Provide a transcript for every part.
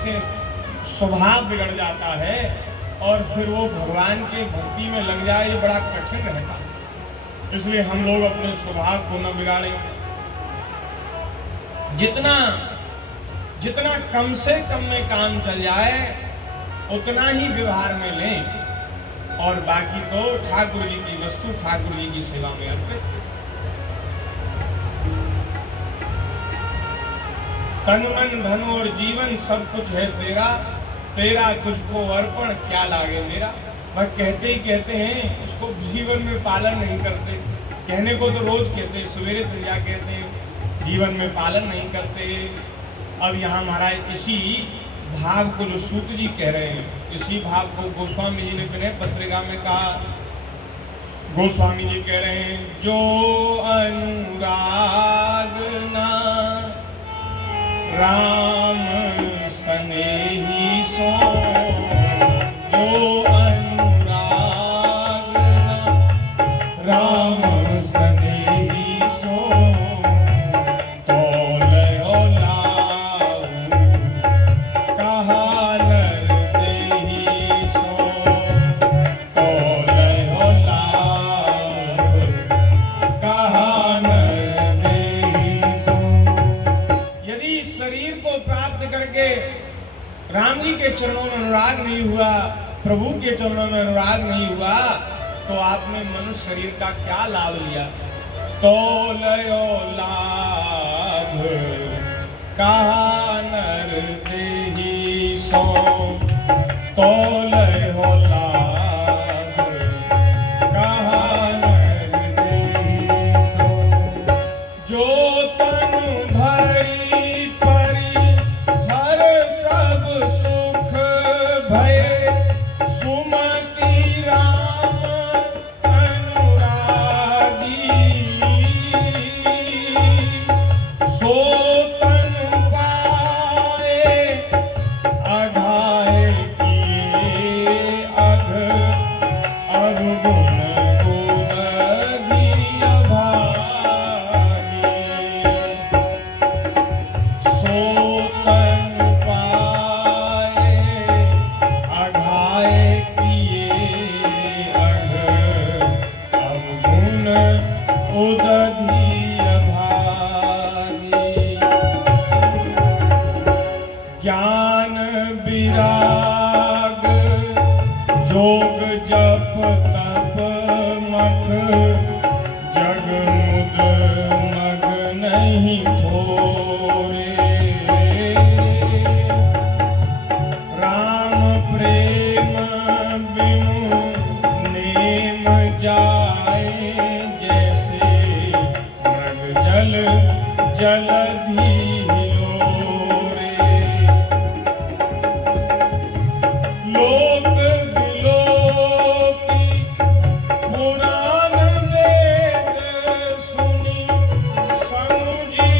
से स्वभाव बिगड़ जाता है और फिर वो भगवान के भक्ति में लग जाए, ये बड़ा कठिन रहता है। इसलिए हम लोग अपने स्वभाव को न बिगाड़ें। जितना जितना कम से कम में काम चल जाए उतना ही व्यवहार में लें और बाकी तो ठाकुर जी की वस्तु ठाकुर जी की सेवा में अर्पित। तन मन धन और जीवन सब कुछ है तेरा, तेरा तुझको अर्पण क्या लागे मेरा। वह कहते ही कहते हैं, उसको जीवन में पालन नहीं करते। कहने को तो रोज कहते, सवेरे से क्या कहते हैं, जीवन में पालन नहीं करते। अब यहाँ महाराज इसी भाव को जो सूत जी कह रहे हैं, इसी भाव को गोस्वामी जी ने विनय पत्रिका में कहा। गोस्वामी जी कह रहे हैं, जो अनुराग ना राम सनेही सो, जो अनुराग ना राम सनेही सो, तोलयो लाऊ कहा नर देही सो, तोलयो लाऊ कहा नर देही सो। यदि शरीर को प्राप्त करके राम जी के चरणों में अनुराग नहीं हुआ, प्रभु के चरणों में अनुराग नहीं हुआ, तो आपने मनुष्य शरीर का क्या लाभ लिया। तो लयो लाभ कहा नर देही सो, तो लयो लाभ कहा नर देही सो। जो तन धरी परी हर सब सुख भय, सुमति राम अनुरागी, सो तन पाए अघाए किए अघ, अवगुण गुणधि अभागी, सो तन पाए अघाए किए अघ, अवगुण उदधि अभागी। ज्ञान विराग जोग जप तप मख, जग मुद मग नहीं थोरे, राम प्रेम बिनु नेम जाए, जैसे मृग जल जलधि लोरे। लोक विलोकी पुराण वेद सुनी, समुझी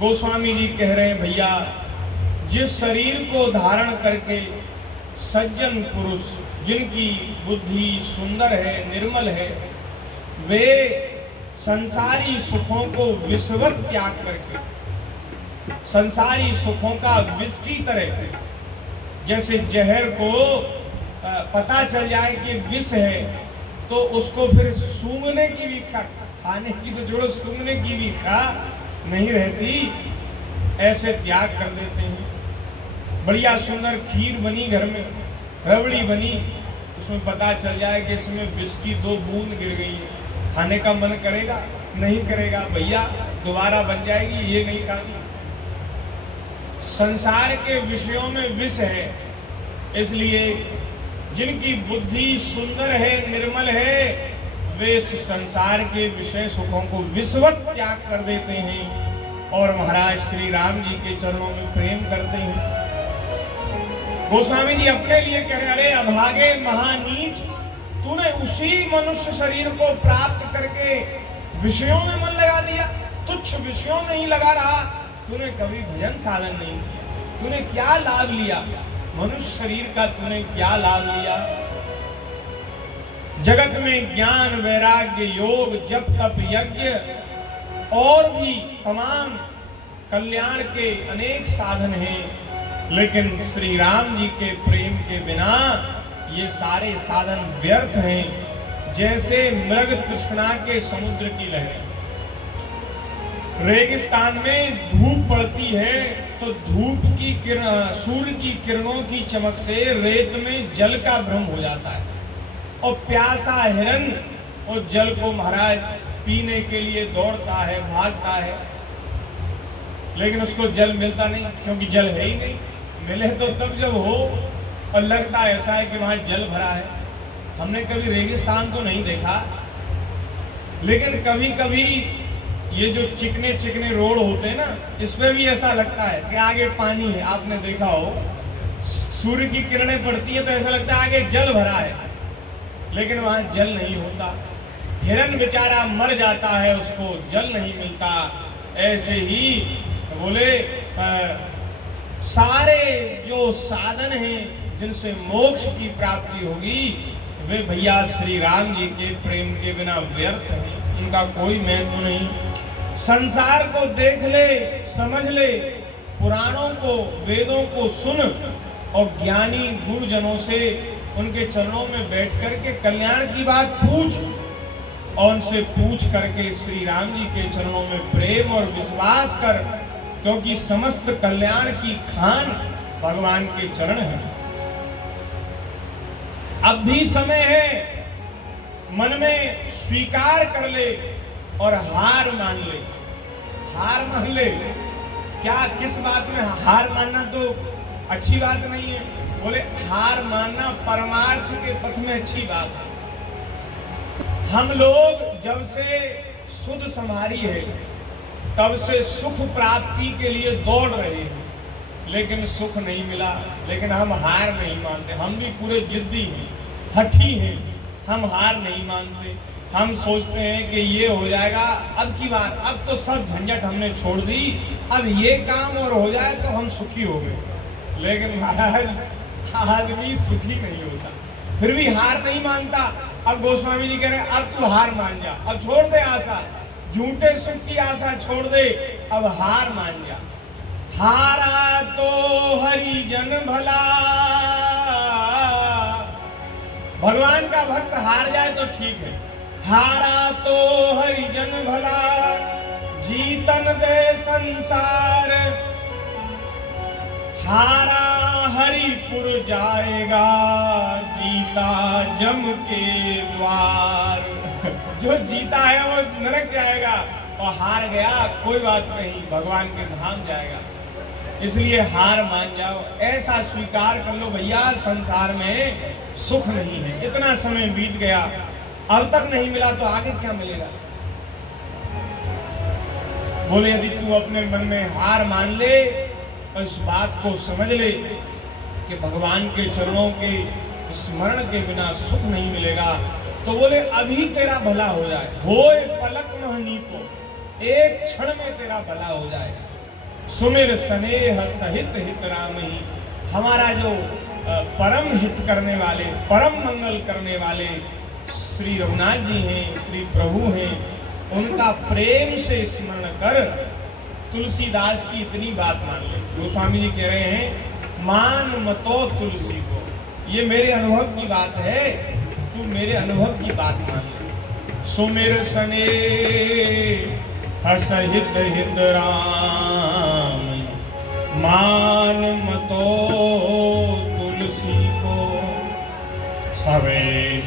गोस्वामी जी कह रहे हैं भैया, जिस शरीर को धारण करके सज्जन पुरुष जिनकी बुद्धि सुंदर है, निर्मल है, वे संसारी सुखों को विषवत त्याग करके, संसारी सुखों का विष की तरह, जैसे जहर को पता चल जाए कि विष है तो उसको फिर सूंघने की भी इच्छा, खाने की तो छोड़ो सूंघने की भी इच्छा नहीं रहती, ऐसे त्याग कर देते हैं। बढ़िया सुंदर खीर बनी घर में, रबड़ी बनी, उसमें पता चल जाए कि इसमें विष की 2 बूंद गिर गई है, खाने का मन करेगा? नहीं करेगा भैया, दोबारा बन जाएगी, ये नहीं खानी। संसार के विषयों में विष है, इसलिए जिनकी बुद्धि सुंदर है, निर्मल है, वे इस संसार के विषय सुखों को विषवत त्याग कर देते हैं और महाराज श्री राम जी के चरणों में प्रेम करते हैं। गोस्वामी जी अपने लिए कह रहे, अरे अभागे महानीच, तूने उसी मनुष्य शरीर को प्राप्त करके विषयों में मन लगा दिया, तुच्छ विषयों में ही लगा रहा, तूने कभी भजन साधन नहीं किया, तूने क्या लाभ लिया मनुष्य शरीर का, तूने क्या लाभ लिया? जगत में ज्ञान, वैराग्य, योग, जप, तप, यज्ञ और भी तमाम कल्याण के अनेक साधन हैं, लेकिन श्री राम जी के प्रेम के बिना ये सारे साधन व्यर्थ हैं। जैसे मृग तृष्णा के समुद्र की लहरें, रेगिस्तान में धूप पड़ती है तो धूप की किरण, सूर्य की किरणों की चमक से रेत में जल का भ्रम हो जाता है और प्यासा हिरन और जल को महाराज पीने के लिए दौड़ता है, भागता है, लेकिन उसको जल मिलता नहीं, क्योंकि जल है ही नहीं। मिले तो तब जब हो, और लगता ऐसा है कि वहां जल भरा है। हमने कभी रेगिस्तान तो नहीं देखा, लेकिन कभी कभी ये जो चिकने चिकने रोड होते हैं ना, इसमें भी ऐसा लगता है कि आगे पानी है। आपने देखा हो, सूर्य की किरणें पड़ती है तो ऐसा लगता है आगे जल भरा है, लेकिन वहां जल नहीं होता। हिरन बेचारा मर जाता है, उसको जल नहीं मिलता। ऐसे ही बोले सारे जो साधन हैं जिनसे मोक्ष की प्राप्ति होगी, वे भैया श्री राम जी के प्रेम के बिना व्यर्थ हैं, उनका कोई महत्व नहीं। संसार को देख ले, समझ ले, पुराणों को, वेदों को सुन और ज्ञानी गुरुजनों से उनके चरणों में बैठ करके कल्याण की बात पूछ, और उनसे पूछ करके श्री राम जी के चरणों में प्रेम और विश्वास कर, क्योंकि समस्त कल्याण की खान भगवान के चरण है। अब भी समय है, मन में स्वीकार कर ले और हार मान ले। हार मान ले, क्या किस बात में हार मानना तो अच्छी बात नहीं है। बोले हार मानना परमार्थ के पथ में अच्छी बात है। हम लोग जब से सुध संभारी है तब से सुख प्राप्ति के लिए दौड़ रहे हैं, लेकिन सुख नहीं मिला। लेकिन हम हार नहीं मानते, हम भी पूरे जिद्दी हैं, हठी हैं, हम हार नहीं मानते। हम सोचते हैं कि ये हो जाएगा, अब की बात, अब तो सब झंझट हमने छोड़ दी, अब ये काम और हो जाए तो हम सुखी हो गए। लेकिन महाराज आदमी सुखी नहीं होता, फिर भी हार नहीं मानता। अब गोस्वामी जी कह रहे हैं अब तू हार मान जा, अब छोड़ दे आशा, झूठे सुख की आशा छोड़ दे, अब हार मान जा। हारा तो हरिजन भला, भगवान का भक्त हार जाए तो ठीक है। हारा तो हरिजन भला, जीतन दे संसार, हारा हरिपुर जाएगा, जीता जम के द्वार। जो जीता है वो नरक जाएगा, और हार गया कोई बात नहीं, भगवान के धाम जाएगा। इसलिए हार मान जाओ, ऐसा स्वीकार कर लो भैया संसार में सुख नहीं है। इतना समय बीत गया, अब तक नहीं मिला तो आगे क्या मिलेगा। बोले यदि तू अपने मन में हार मान ले और इस बात को समझ ले कि भगवान के चरणों के स्मरण के बिना सुख नहीं मिलेगा, तो बोले अभी तेरा भला हो जाए। होए पलक महनी को, एक क्षण में तेरा भला हो जाए। सुमिर स्नेह सहित हित रामहि। हमारा जो परम हित करने वाले, परम मंगल करने वाले श्री रघुनाथ जी हैं, श्री प्रभु हैं, उनका प्रेम से स्मरण कर तुलसीदास की इतनी बात मान ले। गोस्वामी जी कह रहे हैं मान मतो तुलसी को, ये मेरे अनुभव की बात है, तू मेरे अनुभव की बात मान ले। सुमिर सने हसहित हित राम, मान मतो तुलसी को। सवे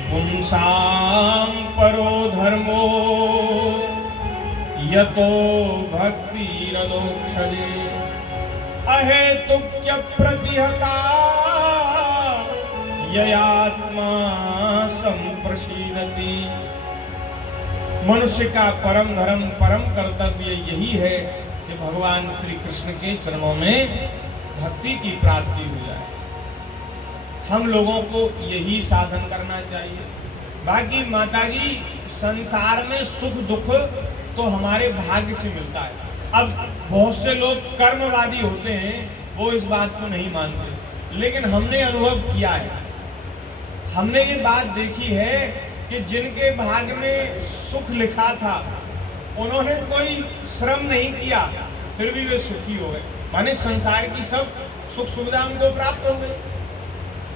पुंसाम परो धर्मो, यतो भक्ति रदोक्षजे। अहेतुक्य प्रतिहता ययात्मा संप्रशीदति। मनुष्य का परम धर्म, परम कर्तव्य यही है कि भगवान श्री कृष्ण के चरणों में भक्ति की प्राप्ति हो जाए। हम लोगों को यही साधन करना चाहिए। बाकी माताजी संसार में सुख दुख तो हमारे भाग्य से मिलता है। अब बहुत से लोग कर्मवादी होते हैं, वो इस बात को नहीं मानते, लेकिन हमने अनुभव किया है, हमने ये बात देखी है कि जिनके भाग्य में सुख लिखा था उन्होंने कोई श्रम नहीं किया, फिर भी वे सुखी हो गए। माने संसार की सब सुख सुविधा उनको प्राप्त हो गई।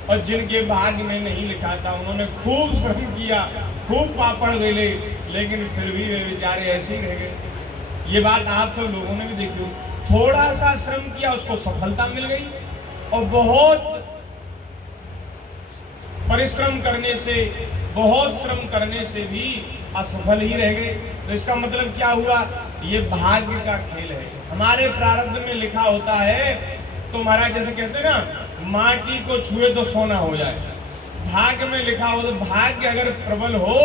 और जिनके भाग्य में नहीं लिखा था उन्होंने खूब श्रम किया, खूब पापड़ बेले, लेकिन फिर भी वे बेचारे ऐसे ही रह गए। ये बात आप सब लोगों ने भी देखी हो। थोड़ा सा श्रम किया उसको सफलता मिल गई, और बहुत परिश्रम करने से, बहुत श्रम करने से भी असफल ही रह गए। तो इसका मतलब क्या हुआ? ये भाग्य का खेल है। हमारे प्रारब्ध में लिखा होता है तो महाराज जैसे कहते हैं ना, माटी को छुए तो सोना हो जाए। भाग्य में लिखा हो तो भाग्य अगर प्रबल हो,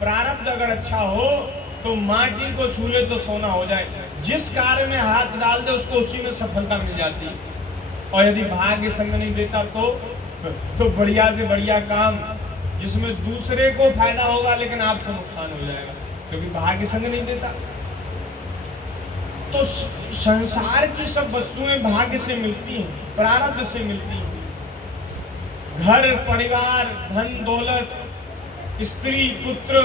प्रारब्ध अगर अच्छा हो, तो माटी को छू ले तो सोना हो जाए। जिस कार्य में हाथ डाल दे उसको उसी में सफलता मिल जाती है। और यदि भाग्य संग नहीं देता तो बढ़िया से बढ़िया काम जिसमें दूसरे को फायदा होगा लेकिन आपको नुकसान हो जाएगा, क्योंकि भाग्य संग नहीं देता। तो संसार की सब वस्तुएं भाग्य से मिलती हैं, प्रारब्ध से मिलती हैं। घर परिवार, धन दौलत, स्त्री पुत्र,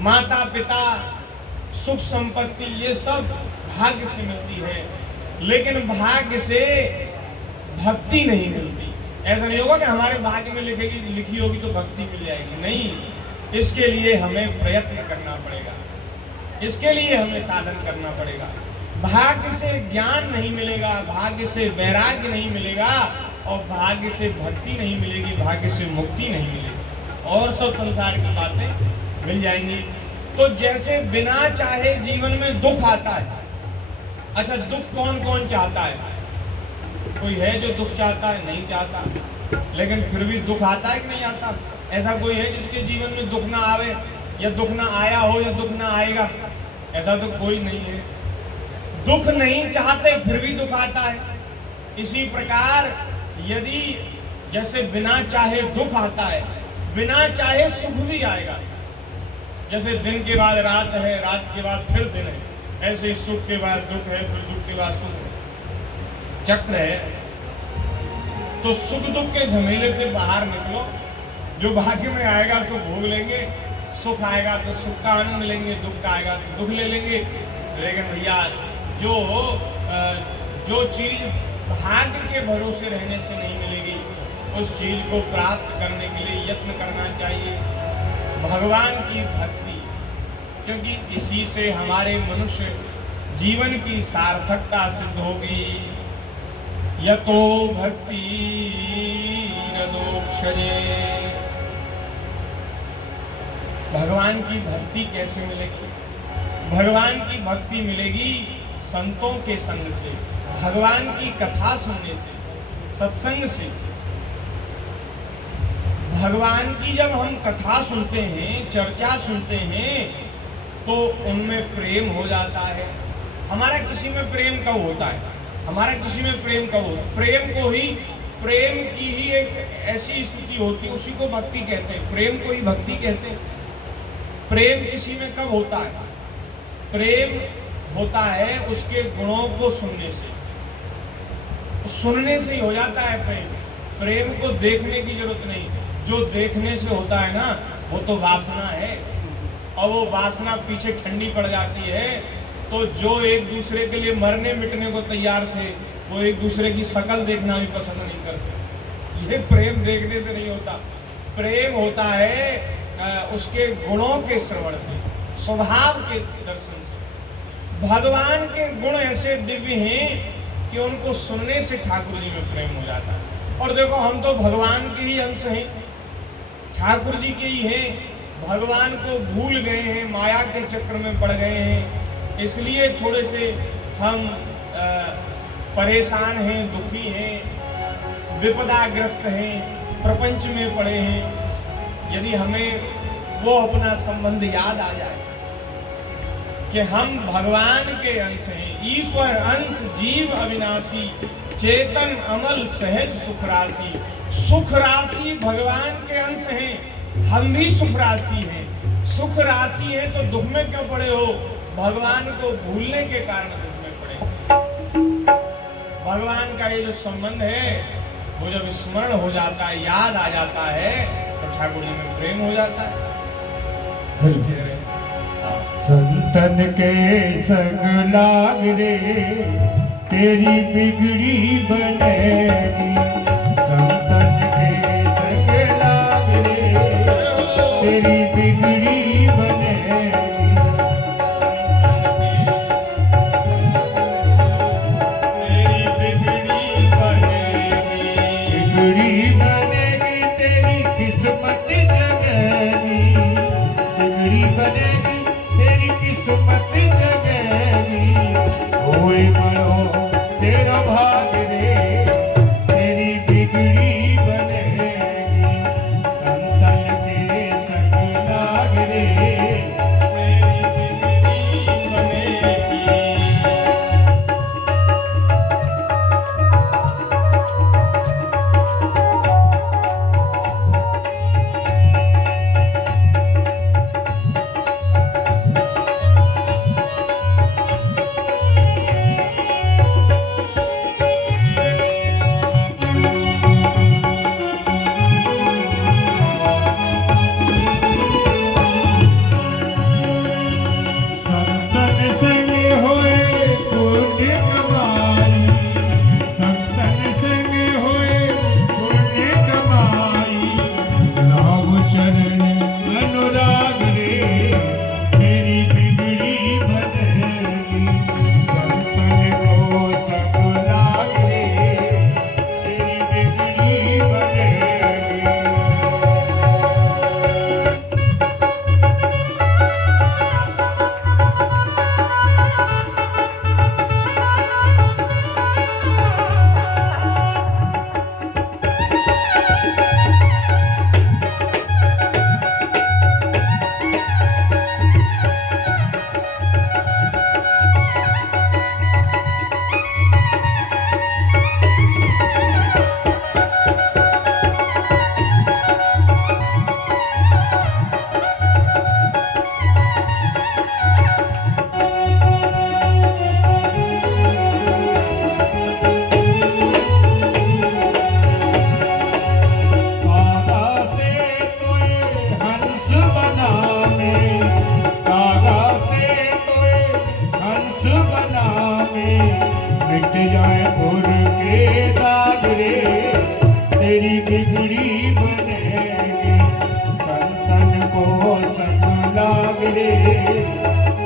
माता पिता, सुख संपत्ति, ये सब भाग्य से मिलती है, लेकिन भाग्य से भक्ति नहीं मिलती। ऐसा नहीं होगा कि हमारे भाग्य में लिखी होगी तो भक्ति मिल जाएगी, नहीं। इसके लिए हमें प्रयत्न करना पड़ेगा, इसके लिए हमें साधन करना पड़ेगा। भाग्य से ज्ञान नहीं मिलेगा, भाग्य से वैराग्य नहीं मिलेगा, और भाग्य से भक्ति नहीं मिलेगी, भाग्य से मुक्ति नहीं मिलेगी, और सब संसार की बातें मिल जाएंगी। तो जैसे बिना चाहे जीवन में दुख आता है। अच्छा, दुख कौन कौन चाहता है? कोई है जो दुख चाहता है? नहीं चाहता, लेकिन फिर भी दुख आता है कि नहीं आता? ऐसा कोई है जिसके जीवन में दुख ना आवे, या दुख ना आया हो, या दुख ना आएगा? ऐसा तो कोई नहीं है। दुख नहीं चाहते फिर भी दुख आता है। इसी प्रकार यदि जैसे बिना चाहे दुख आता है, बिना चाहे सुख भी आएगा। जैसे दिन के बाद रात है, रात के बाद फिर दिन है, ऐसे ही सुख के बाद दुख है, फिर दुख के बाद सुख है, चक्र है। तो सुख दुख के झमेले से बाहर निकलो। जो भाग्य में आएगा सो भोग लेंगे, सुख आएगा तो सुख का आनंद लेंगे, दुख का आएगा तो दुख ले लेंगे। लेकिन भैया जो चीज भाग्य के भरोसे रहने से नहीं मिलेगी, उस चीज को प्राप्त करने के लिए यत्न करना चाहिए, भगवान की भक्ति। क्योंकि इसी से हमारे मनुष्य जीवन की सार्थकता सिद्ध होगी। यतो भक्ति रदोक्षजे। भगवान की भक्ति कैसे मिलेगी? भगवान की भक्ति मिलेगी संतों के संग से, भगवान की कथा सुनने से, सत्संग से। भगवान की जब हम कथा सुनते हैं, चर्चा सुनते हैं, तो उनमें प्रेम हो जाता है। हमारा किसी में प्रेम कब होता है? हमारा किसी में प्रेम कब होता है? प्रेम की ही एक ऐसी स्थिति होती है, उसी को भक्ति कहते हैं, प्रेम को ही भक्ति कहते हैं। प्रेम किसी में कब होता है? प्रेम होता है उसके गुणों को सुनने से। सुनने से ही हो जाता है प्रेम। प्रेम को देखने की जरूरत नहीं, जो देखने से होता है ना वो तो वासना है, और वो वासना पीछे ठंडी पड़ जाती है। तो जो एक दूसरे के लिए मरने मिटने को तैयार थे वो एक दूसरे की शक्ल देखना भी पसंद नहीं करते। ये प्रेम देखने से नहीं होता, प्रेम होता है उसके गुणों के श्रवण से, स्वभाव के दर्शन से। भगवान के गुण ऐसे दिव्य हैं कि उनको सुनने से ठाकुर जी में प्रेम हो जाता है। और देखो हम तो भगवान के ही अंश हैं, ठाकुर जी के ही हैं, भगवान को भूल गए हैं, माया के चक्र में पड़ गए हैं, इसलिए थोड़े से हम परेशान हैं, दुखी हैं, विपदाग्रस्त हैं, प्रपंच में पड़े हैं। यदि हमें वो अपना संबंध याद आ जाए कि हम भगवान के अंश हैं, ईश्वर अंश जीव अविनाशी, चेतन अमल सहज सुख राशि। सुख राशि भगवान के अंश हैं, हम भी सुख राशि हैं। सुख राशि है तो दुख में क्यों पड़े हो? भगवान को भूलने के कारण दुख में पड़े। भगवान का ये जो संबंध है वो जब स्मरण हो जाता है, याद आ जाता है, तो ठाकुर जी में प्रेम हो जाता है। संतन के संग लाग रे तेरी बिगड़ी बनेगी। संतन के संग लाग रे तेरी बिगड़ी बनेगी। बिगड़ी बनेगी तेरी किस्मत जगेगी। बिगड़ी बनेगी तेरी किस्मत जगेगी। होए बड़ो तेरा भाग रे तेरी बिगड़ी बनेगी। संतन के संग लाग रे तेरी बिगड़ी बनेगी।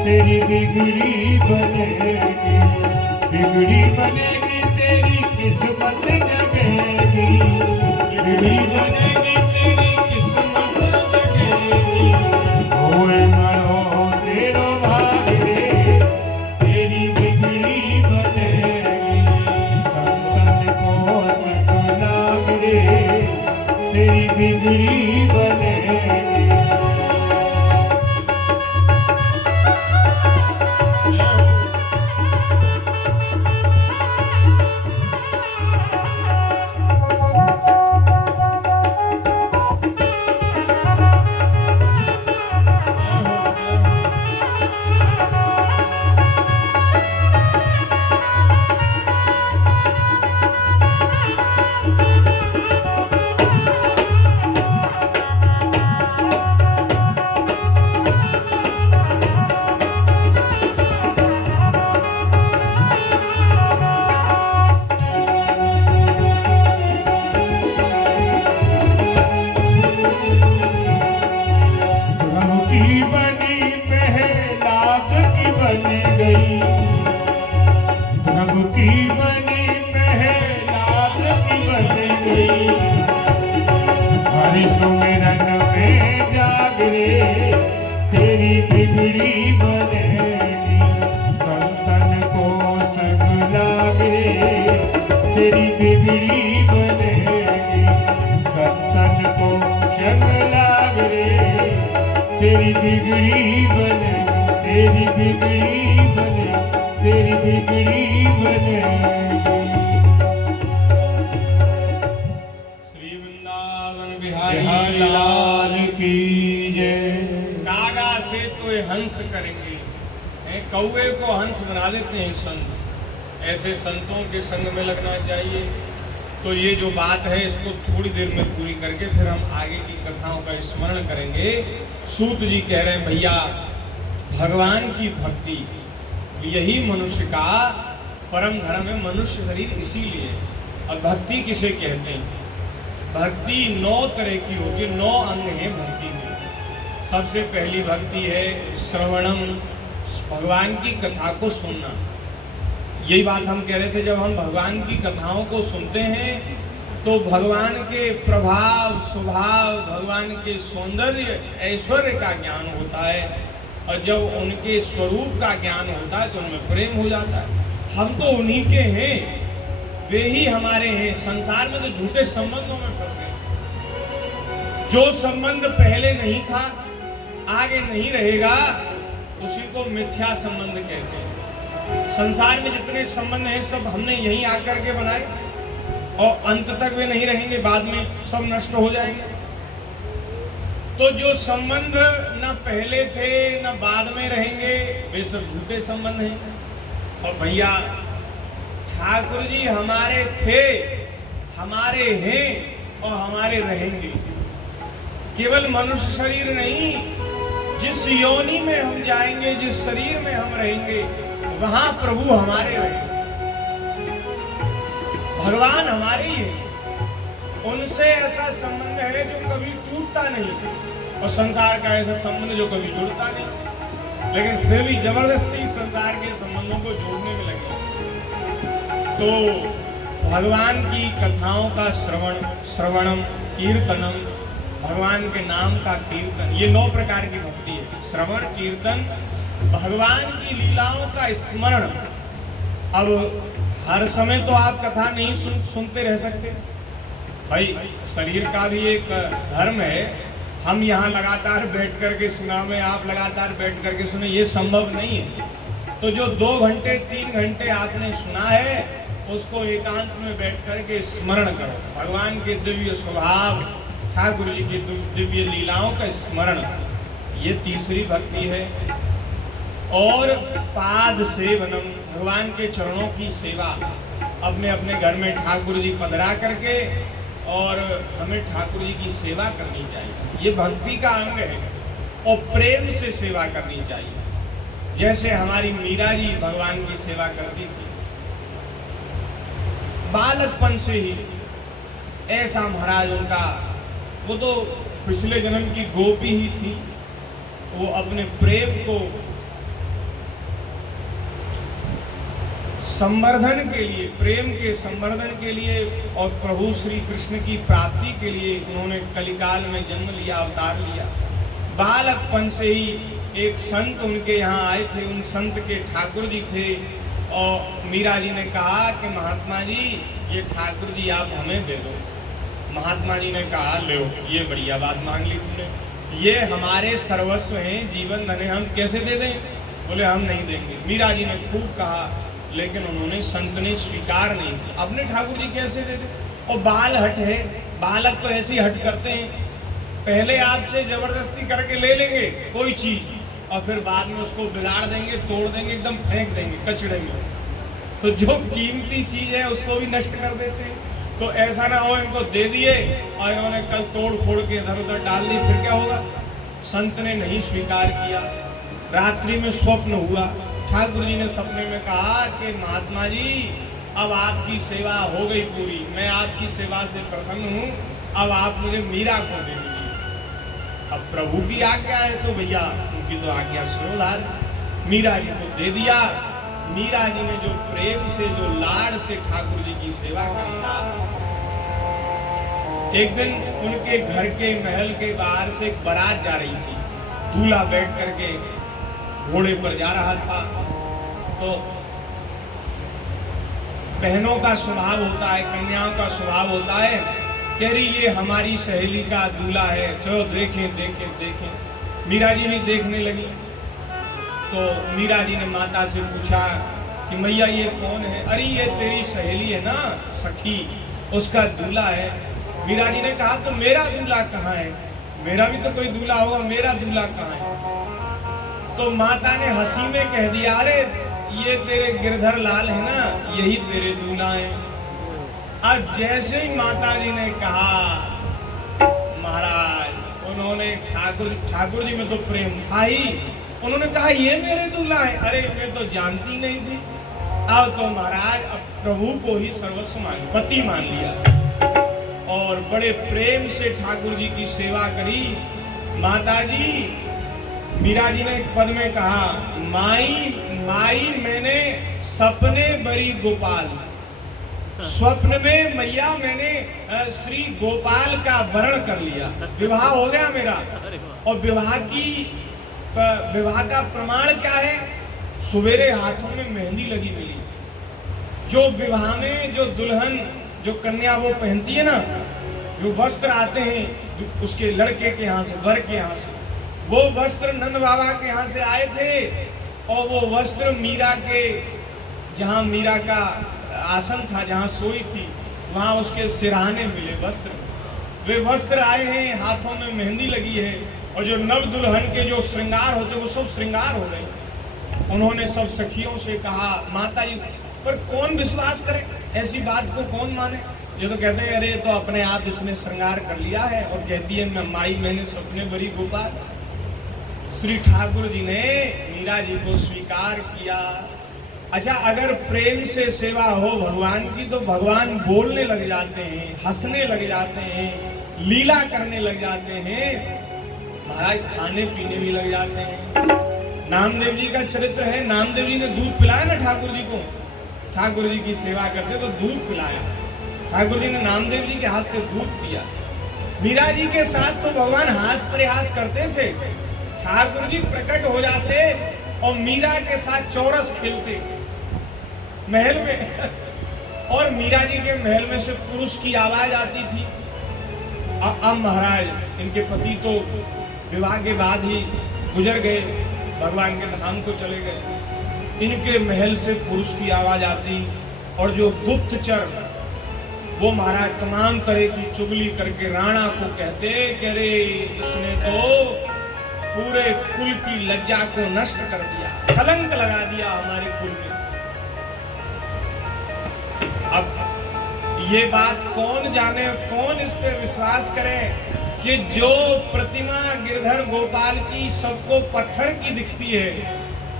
तेरी बिगड़ी बनेगी। बिगड़ी बनेगी तेरी किस्मत जगेगी। बिगड़ी बनेगी तेरी किस्मत जगेगी। होए मरो तेरो भाग रे तेरी बिगड़ी बनेगी। संतन को संग लाग रे तेरी बिगड़ी बनेगी। बन गई, ध्रुव की बनी प्रहलाद की बन गई। हरि सुमिरन में जागरे तेरी बिगड़ी बनेगी, संतन को संग लागरे तेरी बिगड़ी बनेगी, संतन को संग लागरे तेरी बिगड़ी बने, तेरी बिगड़ी बने, तेरी बिगड़ी बने। श्री वृंदावन बिहारी बिहारी लाल की जय। कागा से तो ये हंस करेंगे, कौवे को हंस बना देते हैं संत। ऐसे संतों के संग में लगना चाहिए। तो ये जो बात है इसको थोड़ी देर में पूरी करके फिर हम आगे की कथाओं का स्मरण करेंगे। सूत जी कह रहे हैं भैया भगवान की भक्ति यही मनुष्य का परम धर्म है। मनुष्य शरीर इसीलिए, और भक्ति किसे कहते हैं? भक्ति 9 तरह की होती है, 9 अंग हैं भक्ति में। सबसे पहली भक्ति है श्रवणम, भगवान की कथा को सुनना। यही बात हम कह रहे थे, जब हम भगवान की कथाओं को सुनते हैं तो भगवान के प्रभाव स्वभाव, भगवान के सौंदर्य ऐश्वर्य का ज्ञान होता है, और जब उनके स्वरूप का ज्ञान होता है तो उनमें प्रेम हो जाता है। हम तो उन्हीं के हैं, वे ही हमारे हैं। संसार में तो झूठे संबंधों में फंस गए। जो संबंध पहले नहीं था आगे नहीं रहेगा उसी को मिथ्या संबंध कहते हैं। संसार में जितने संबंध हैं सब हमने यहीं आकर के बनाए, और अंत तक वे नहीं रहेंगे, बाद में सब नष्ट हो जाएंगे। तो जो संबंध न पहले थे न बाद में रहेंगे वे सब झूठे संबंध हैं। और भैया ठाकुर जी हमारे थे, हमारे हैं और हमारे रहेंगे। केवल मनुष्य शरीर नहीं, जिस योनि में हम जाएंगे, जिस शरीर में हम रहेंगे वहां प्रभु हमारे रहेंगे। भगवान हमारे ही है। उनसे ऐसा संबंध है जो कभी टूटता नहीं, और संसार का ऐसा संबंध जो कभी जुड़ता नहीं। लेकिन फिर भी जबरदस्ती संसार के संबंधों को जोड़ने में लगे। तो भगवान की कथाओं का श्रवणम कीर्तनम, भगवान के नाम का कीर्तन, ये 9 प्रकार की भक्ति है। श्रवण, कीर्तन, भगवान की लीलाओं का स्मरण। अब हर समय तो आप कथा नहीं सुनते रह सकते भाई, शरीर का भी एक धर्म है। हम यहाँ लगातार बैठ करके सुना में, आप लगातार बैठ करके सुने, ये संभव नहीं है। तो जो 2 घंटे 3 घंटे आपने सुना है उसको एकांत में बैठ करके स्मरण करो। भगवान के दिव्य स्वभाव, ठाकुर जी की दिव्य लीलाओं का स्मरण, ये तीसरी भक्ति है। और पाद सेवनम, भगवान के चरणों की सेवा। अपने अपने घर में ठाकुर जी पधरा करके और हमें ठाकुर जी की सेवा करनी चाहिए, ये भक्ति का अंग है। और प्रेम से सेवा करनी चाहिए, जैसे हमारी मीरा जी भगवान की सेवा करती थी बालकपन से ही। ऐसा महाराज उनका, वो तो पिछले जन्म की गोपी ही थी। वो अपने प्रेम को संवर्धन के लिए, प्रेम के संवर्धन के लिए और प्रभु श्री कृष्ण की प्राप्ति के लिए उन्होंने कलिकाल में जन्म लिया, अवतार लिया। बालकपन से ही एक संत उनके यहाँ आए थे, उन संत के ठाकुर जी थे। और मीरा जी ने कहा कि महात्मा जी ये ठाकुर जी आप हमें दे दो। महात्मा जी ने कहा लो, ये बढ़िया बात मांग ली तुमने, ये हमारे सर्वस्व हैं, जीवन धन है, हम कैसे दे दें? बोले हम नहीं देंगे। मीरा जी ने खूब कहा, लेकिन उन्होंने, संत ने स्वीकार नहीं किया। अपने ठाकुर जी कैसे दे दे? और बाल हट है, बालक तो ऐसे ही हट करते हैं, पहले आपसे जबरदस्ती करके ले लेंगे कोई चीज और फिर बाद में उसको बिगाड़ देंगे, तोड़ देंगे, एकदम फेंक देंगे कचड़े में। तो जो कीमती चीज है उसको भी नष्ट कर देते हैं। तो ऐसा ना हो इनको दे दिए और इन्होंने कल तोड़ फोड़ के इधर उधर डाल दी, फिर क्या होगा? संत ने नहीं स्वीकार किया। रात्रि में स्वप्न हुआ, ठाकुर जी ने सपने में कहा कि महात्मा जी अब आपकी सेवा हो गई पूरी, मैं आपकी सेवा से प्रसन्न हूँ, अब आप मुझे मीरा को दे दीजिए। अब प्रभु की आज्ञा है तो भैया उनकी तो आज्ञा शिरोधार। मीरा जी को दे दिया। मीरा जी ने जो प्रेम से, जो लाड से ठाकुर जी की सेवा करी ना, एक दिन उनके घर के महल के बाहर से एक बारात जा रही थी। दूल्हा बैठ करके घोड़े पर जा रहा था। तो बहनों का स्वभाव होता है, कन्याओं का स्वभाव होता है, कह रही ये हमारी सहेली का दूल्हा है, चलो देखें देखें देखें। मीरा जी भी देखने लगी। तो मीरा जी ने माता से पूछा कि मैया ये कौन है? अरे ये तेरी सहेली है ना, सखी, उसका दूल्हा है। मीरा जी ने कहा तो मेरा दूल्हा कहाँ है? मेरा भी तो कोई दूल्हा होगा, मेरा दूल्हा कहाँ है? तो माता ने हंसी में कह दिया, अरे ये तेरे गिरधर लाल है ना, यही तेरे दूल्हा है। अब जैसे ही माता जी ने कहा, महाराज उन्होंने ठाकुर जी में तो प्रेम था ही, उन्होंने कहा ये मेरे दूल्हा है। अरे मैं तो जानती नहीं थी। अब तो महाराज अब प्रभु को ही सर्वस्व मान, पति मान लिया और बड़े प्रेम से ठाकुर जी की सेवा करी। माता जी, मीरा जी ने एक पद में कहा, माई माई मैंने सपने बरी गोपाल, स्वप्न में मैया मैंने श्री गोपाल का वर्ण कर लिया, विवाह हो गया मेरा। और विवाह का प्रमाण क्या है? सवेरे हाथों में मेहंदी लगी मिली। जो विवाह में जो दुल्हन, जो कन्या वो पहनती है ना, जो वस्त्र आते हैं उसके लड़के के यहाँ से, वर के यहाँ से, वो वस्त्र नंद बाबा के यहाँ से आए थे। और वो वस्त्र मीरा के, जहाँ मीरा का आसन था, जहाँ सोई थी, वहाँ उसके सिरहाने मिले वस्त्र। वे वस्त्र आए हैं, हाथों में मेहंदी लगी है, और जो नव दुल्हन के जो श्रृंगार होते वो सब श्रृंगार हो गए। उन्होंने सब सखियों से कहा, माता जी पर कौन विश्वास करे, ऐसी बात को कौन माने? ये तो कहते हैं अरे तो अपने आप इसने श्रृंगार कर लिया है। और कहती है मैं माई मैंने सपने बरी गोपाल। श्री ठाकुर जी ने मीरा जी को स्वीकार किया। अच्छा, अगर प्रेम से सेवा हो भगवान की तो भगवान बोलने लग जाते हैं, हंसने लग जाते हैं, लीला करने लग जाते हैं, महाराज खाने पीने भी लग जाते हैं। नामदेव जी का चरित्र है, नामदेव जी ने दूध पिलाया ना ठाकुर जी को। ठाकुर जी की सेवा करते तो दूध पिलाया, ठाकुर जी ने नामदेव जी के हाथ से दूध पिया। मीरा जी के साथ तो भगवान हास प्रयास करते थे। ठाकुर जी प्रकट हो जाते और मीरा के साथ चौरस खेलते महल में। और मीरा जी के महल में से पुरुष की आवाज आती थी। अब महाराज इनके पति तो विवाह के बाद ही गुजर गए, भगवान के धाम को चले गए। इनके महल से पुरुष की आवाज आती और जो गुप्तचर वो महाराज तमाम तरह की चुगली करके राणा को कहते कि अरे इसने तो पूरे कुल की लज्जा को नष्ट कर दिया, कलंक लगा दिया हमारे कुल में। अब ये बात कौन जाने, कौन इस पे विश्वास करे कि जो प्रतिमा गिरधर गोपाल की सबको पत्थर की दिखती है,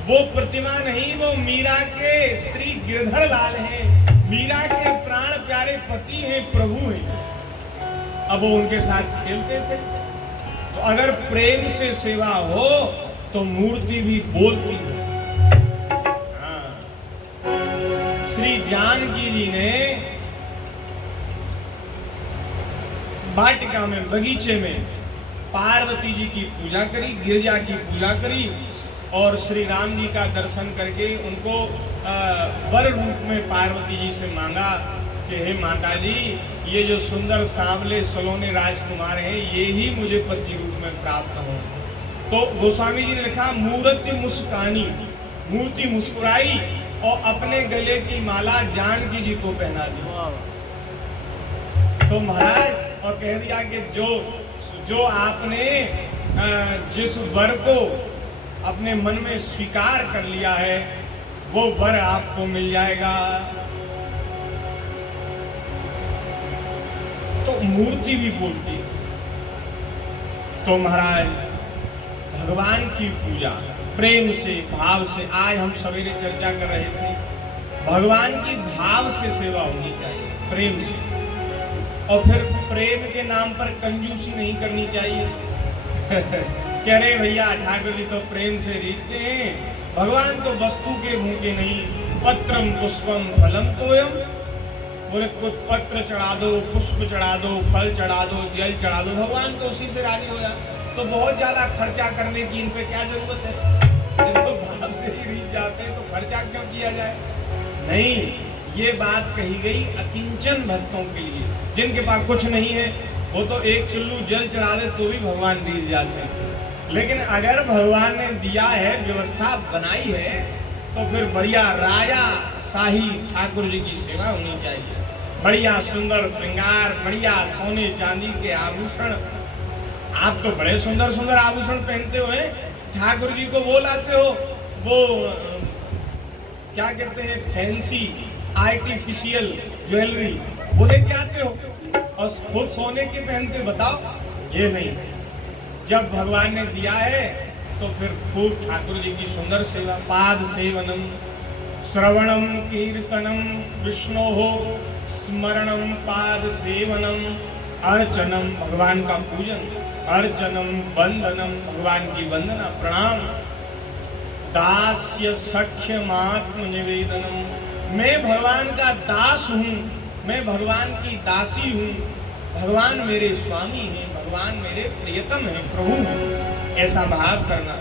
वो प्रतिमा नहीं, वो मीरा के श्री गिरधर लाल हैं, मीरा के प्राण प्यारे पति हैं, प्रभु हैं। अब वो उनके साथ खेलते थे। तो अगर प्रेम से सेवा हो तो मूर्ति भी बोलती है। हाँ। श्री जानकी जी ने वाटिका में, बगीचे में पार्वती जी की पूजा करी, गिरजा की पूजा करी और श्री राम जी का दर्शन करके उनको वर रूप में पार्वती जी से मांगा कि हे माता जी, ये जो सुंदर सांवले सलोने राजकुमार हैं, ये ही मुझे पति रूप में प्राप्त हो। तो गोस्वामी जी ने लिखा, मूर्ति मुस्कानी, मूर्ति मुस्कुराई और अपने गले की माला जानकी जी को पहना दी। तो महाराज और कह दिया कि जो आपने जिस वर को अपने मन में स्वीकार कर लिया है, वो वर आपको मिल जाएगा। तो मूर्ति भी बोलती है। तो महाराज भगवान की पूजा प्रेम से, भाव से, आज हम सवेरे चर्चा कर रहे थे, भगवान की भाव से सेवा होनी चाहिए, प्रेम से। और फिर प्रेम के नाम पर कंजूसी नहीं करनी चाहिए। कह रहे भैया ठाकुर जी तो प्रेम से रिश्ते हैं, भगवान तो वस्तु के भूखे नहीं, पत्रम पुष्पम फलम तोयम, बोले कुछ पत्र चढ़ा दो, पुष्प चढ़ा दो, फल चढ़ा दो, जल चढ़ा दो, भगवान तो उसी से राजी हो जाए। तो बहुत ज्यादा खर्चा करने की इन पे क्या जरूरत है? इनको भाव से ही रीझ जाते हैं तो खर्चा क्यों किया जाए? नहीं, ये बात कही गई अकिंचन भक्तों के लिए, जिनके पास कुछ नहीं है, वो तो एक चुल्लू जल चढ़ा दे तो भी भगवान रीझ जाते हैं। लेकिन अगर भगवान ने दिया है, व्यवस्था बनाई है, तो फिर बढ़िया राजा शाही ठाकुर जी की सेवा होनी चाहिए। बढ़िया सुंदर श्रृंगार, बढ़िया सोने चांदी के आभूषण। आप तो बड़े सुंदर सुंदर आभूषण पहनते हो, ठाकुर जी को वो लाते हो, वो क्या कहते हैं, फैंसी आर्टिफिशियल ज्वेलरी वो लेके आते हो, और खुद सोने के पहनते, बताओ? ये नहीं। जब भगवान ने दिया है तो फिर खूब ठाकुर जी की सुंदर सेवा, पाद सेवनम, श्रवणम कीर्तनम, विष्णोः स्मरणम, पाद सेवनम, अर्चनम, भगवान का पूजन, अर्चनम, वंदनम, भगवान की वंदना, प्रणाम, दास्य सख्यमात्म निवेदनम, मैं भगवान का दास हूँ, मैं भगवान की दासी हूँ, भगवान मेरे स्वामी हैं, भगवान मेरे प्रियतम हैं, प्रभु हैं, ऐसा भाव करना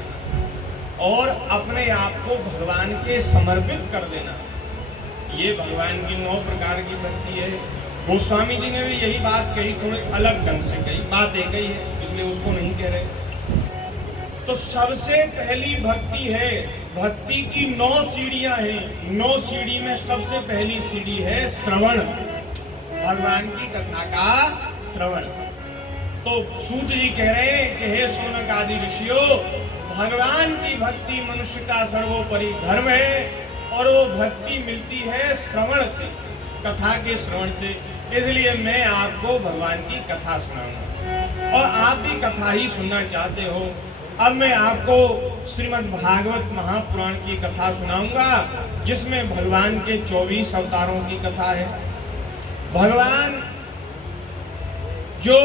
और अपने आप को भगवान के समर्पित कर देना। ये भगवान की 9 प्रकार की भक्ति है। गोस्वामी जी ने भी यही बात कही, थोड़े अलग ढंग से कही, बात एक ही है, इसलिए उसको नहीं कह रहे। तो सबसे पहली भक्ति है, भक्ति की 9 सीढ़ियां हैं। 9 सीढ़ी में सबसे पहली सीढ़ी है श्रवण, भगवान की कथा का श्रवण। तो सूत जी कह रहे हैं कि हे शौनक आदि ऋषियों, भगवान की भक्ति मनुष्य का सर्वोपरि धर्म है, और वो भक्ति मिलती है श्रवण से, कथा के श्रवण से। इसलिए मैं आपको भगवान की कथा सुनाऊंगा, और आप भी कथा ही सुनना चाहते हो। अब मैं आपको श्रीमद् भागवत महापुराण की कथा सुनाऊंगा, जिसमें भगवान के 24 अवतारों की कथा है। भगवान जो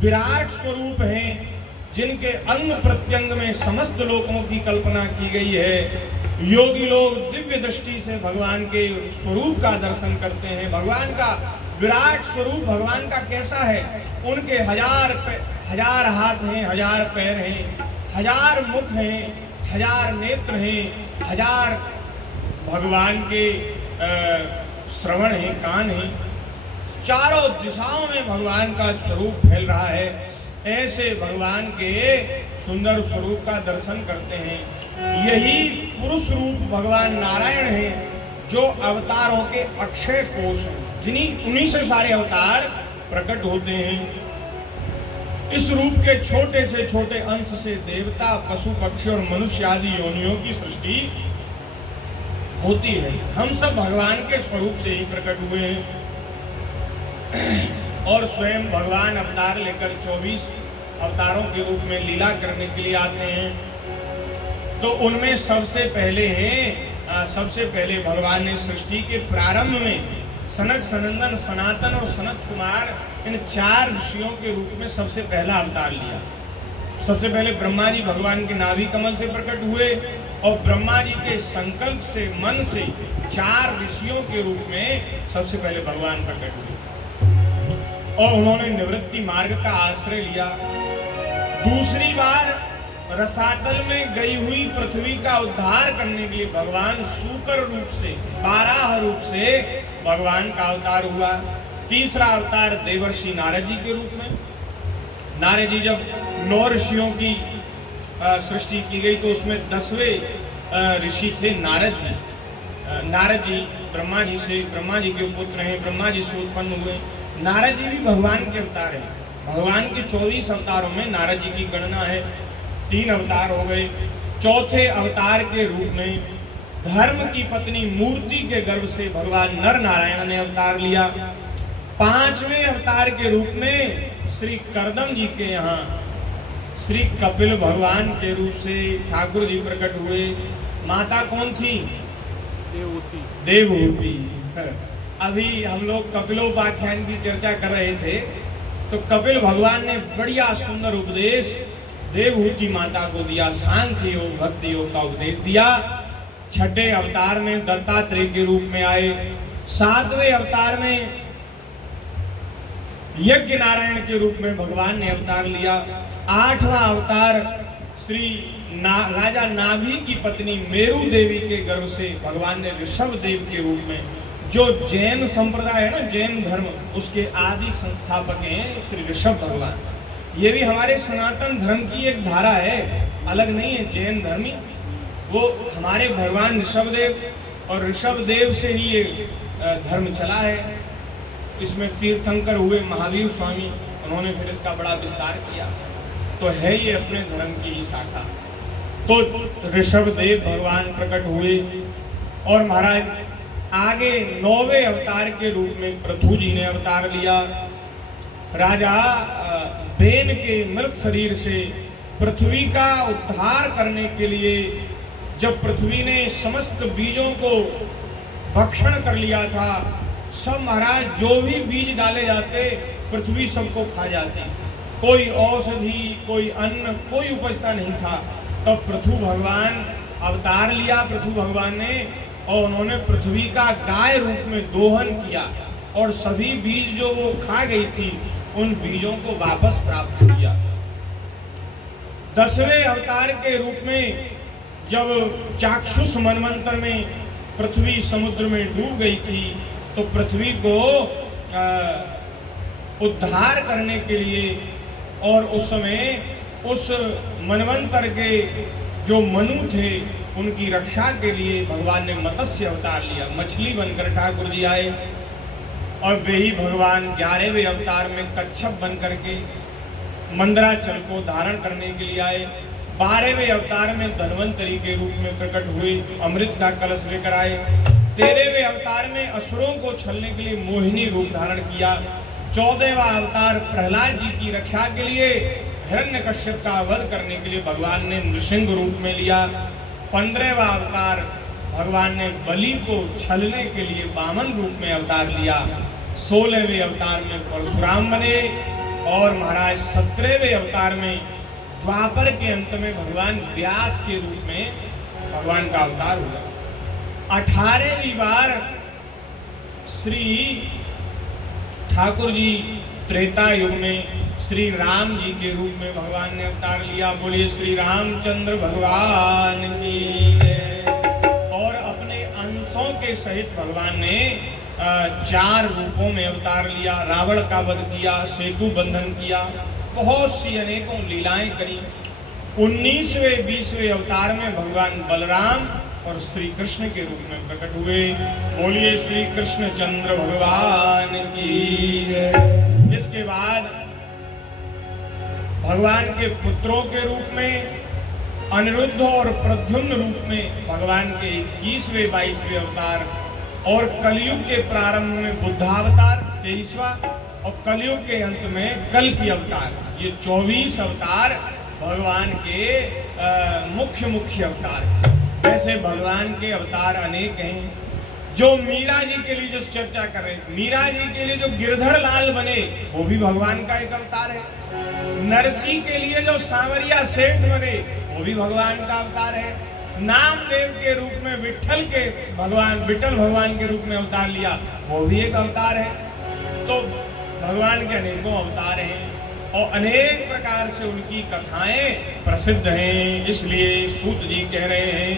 विराट स्वरूप हैं, जिनके अंग प्रत्यंग में समस्त लोकों की कल्पना की गई है, योगी लोग दिव्य दृष्टि से भगवान के स्वरूप का दर्शन करते हैं। भगवान का विराट स्वरूप भगवान का कैसा है? उनके 1000 हाथ हैं, 1000 पैर हैं, 1000 मुख हैं, 1000 नेत्र हैं, 1000 भगवान के श्रवण हैं, कान हैं। चारों दिशाओं में भगवान का स्वरूप फैल रहा है। ऐसे भगवान के सुंदर स्वरूप का दर्शन करते हैं। यही पुरुष रूप भगवान नारायण हैं, जो अवतारों के अक्षय कोश हैं, उन्हीं से सारे अवतार प्रकट होते हैं। इस रूप के छोटे से छोटे अंश से देवता, पशु पक्षी और मनुष्य आदि योनियों की सृष्टि होती है। हम सब भगवान के स्वरूप से ही प्रकट हुए हैं, और स्वयं भगवान अवतार लेकर 24 अवतारों के रूप में लीला करने के लिए आते हैं। तो उनमें सबसे पहले भगवान ने सृष्टि के प्रारंभ में सनक, सनंदन, सनातन और सनत कुमार, इन 4 ऋषियों के रूप में सबसे पहला अवतार लिया। सबसे पहले ब्रह्मा जी भगवान के नाभि कमल से प्रकट हुए, और ब्रह्मा जी के संकल्प से, मन से 4 ऋषियों के रूप में सबसे पहले भगवान प्रकट हुए, और उन्होंने निवृत्ति मार्ग का आश्रय लिया। दूसरी बार रसातल में गई हुई पृथ्वी का उद्धार करने के लिए भगवान सूकर रूप से, बाराह रूप से भगवान का अवतार हुआ। तीसरा अवतार देवर्षि नारद जी के रूप में। नारद जी जब 9 ऋषियों की सृष्टि की गई, तो उसमें 10वें ऋषि थे नारद जी। नारद जी ब्रह्मा जी के पुत्र हैं, ब्रह्मा जी से उत्पन्न हुए। नारद जी भी भगवान के अवतार हैं। भगवान के 24 अवतारों में नारद जी की गणना है। 3 अवतार हो गए। चौथे अवतार के रूप में धर्म की पत्नी मूर्ति के गर्भ से भगवान नर नारायण ने अवतार लिया। 5वें अवतार के रूप में श्री करदम जी के यहाँ श्री कपिल भगवान के रूप से ठाकुर जी प्रकट हुए। माता कौन थी? देवहूति। अभी हम लोग कपिलोपाख्यान की चर्चा कर रहे थे, तो कपिल भगवान ने बढ़िया सुंदर उपदेश देवहूति माता को दिया, सांख्य योग भक्ति योग का उपदेश दिया। छठे अवतार में दत्तात्रेय के रूप में आए। सातवें अवतार में यज्ञ नारायण के रूप में भगवान ने अवतार लिया। आठवां अवतार राजा नाभि की पत्नी मेरु देवी के गर्भ से भगवान ने ऋषभ देव के रूप में, जो जैन संप्रदाय है ना, जैन धर्म, उसके आदि संस्थापक हैं श्री ऋषभ भगवान। ये भी हमारे सनातन धर्म की एक धारा है, अलग नहीं है। जैन धर्मी वो हमारे भगवान ऋषभ देव, और ऋषभ देव से ही ये धर्म चला है। इसमें तीर्थंकर हुए महावीर स्वामी, उन्होंने फिर इसका बड़ा विस्तार किया, तो है ये अपने धर्म की ही शाखा। तो ऋषभ देव भगवान प्रकट हुए, और महाराज आगे 9वें अवतार के रूप में पृथु जी ने अवतार लिया। राजा बेन के मृत शरीर से पृथ्वी का उद्धार करने के लिए, जब पृथ्वी ने समस्त बीजों को भक्षण कर लिया था, सब महाराज जो भी बीज डाले जाते पृथ्वी सबको खा जाती, कोई औषधि, कोई अन्न, कोई उपजता नहीं था। तब पृथु भगवान अवतार लिया, पृथु भगवान ने, और उन्होंने पृथ्वी का गाय रूप में दोहन किया, और सभी बीज जो वो खा गई थी उन बीजों को वापस प्राप्त किया। 10वें अवतार के रूप में जब चाक्षुष मनवंतर में पृथ्वी समुद्र में डूब गई थी, तो पृथ्वी को उद्धार करने के लिए, और उस समय उस मनवंतर के जो मनु थे उनकी रक्षा के लिए भगवान ने मत्स्य अवतार लिया। मछली बनकर ठाकुर जी आए, और वे ही भगवान 11वें अवतार में कच्छप बनकर के मंदराचल को धारण करने के लिए आए। 12वें अवतार में धन्वंतरी के रूप में प्रकट हुए, अमृत का कलश लेकर आए। 13वें अवतार में असुरों को छलने के लिए मोहिनी रूप धारण किया। 14वां अवतार प्रहलाद जी की रक्षा के लिए, हिरण्यकश्यप का वध करने के लिए भगवान ने नृसिंह रूप में लिया। 15वां अवतार भगवान ने बलि को छलने के लिए वामन रूप में अवतार लिया। 16वें अवतार में परशुराम बने, और महाराज 17वें अवतार में द्वापर के अंत में भगवान व्यास के रूप में भगवान का अवतार हुआ। 18वीं बार श्री ठाकुर जी त्रेता युग में श्री राम जी के रूप में भगवान ने अवतार लिया। बोलिए श्री रामचंद्र भगवान की जय। और अपने अंशों के सहित भगवान ने 4 रूपों में अवतार लिया। रावण का वध किया, सेतु बंधन किया, बहुत सी अनेकों लीलाएं करी। 19वें 20वें अवतार में भगवान बलराम और श्री कृष्ण के रूप में प्रकट हुए। बोलिए श्री कृष्ण चंद्र भगवान की जय। इसके बाद भगवान के पुत्रों के रूप में अनिरुद्ध और प्रद्युम्न रूप में भगवान के 21वें 22वें अवतार, और कलयुग के प्रारंभ में बुद्धावतार 23वां, और कलयुग के अंत में कल की अवतार। ये 24 अवतार भगवान के मुख्य अवतार। वैसे भगवान के अवतार अनेक हैं। जो मीरा जी के लिए जो चर्चा कर रहे हैं, मीरा जी के लिए जो गिरधर लाल बने वो भी भगवान का एक अवतार है। नरसी के लिए जो सांवरिया सेठ बने वो भी भगवान का अवतार है। नामदेव के रूप में विठल भगवान के रूप में अवतार लिया, वो भी एक अवतार है। तो भगवान के अनेकों अवतार हैं, और अनेक प्रकार से उनकी कथाएं प्रसिद्ध हैं। इसलिए सूत जी कह रहे हैं,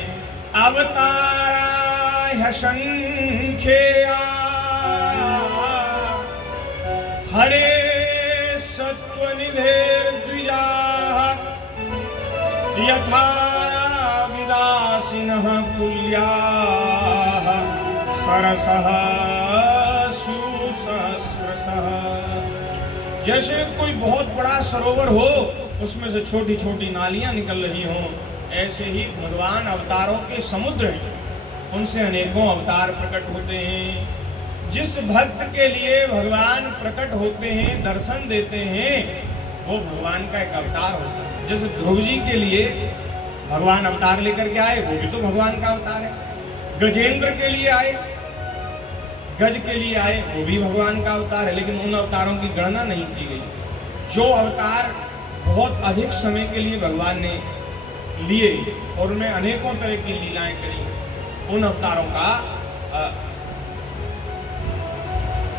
अवतारा ह्यसंख्येया हरे सत्वनिधेर्द्विजाः यथा विदासिनः कुल्याः सरसः सुसहस्रशः। जैसे कोई बहुत बड़ा सरोवर हो, उसमें से छोटी छोटी नालियां निकल रही हों, ऐसे ही भगवान अवतारों के समुद्र हैं। उनसे अनेकों अवतार प्रकट होते हैं। जिस भक्त के लिए भगवान प्रकट होते हैं, दर्शन देते हैं, वो भगवान का एक अवतार होता है। जैसे ध्रुव जी के लिए भगवान अवतार लेकर के आए, वो भी तो भगवान का अवतार है। गजेंद्र के लिए आए, गज के लिए आए, वो भी भगवान का अवतार है। लेकिन उन अवतारों की गणना नहीं की गई। जो अवतार बहुत अधिक समय के लिए भगवान ने लिए और उन्हें अनेकों तरह की लीलाएं करी। उन अवतारों का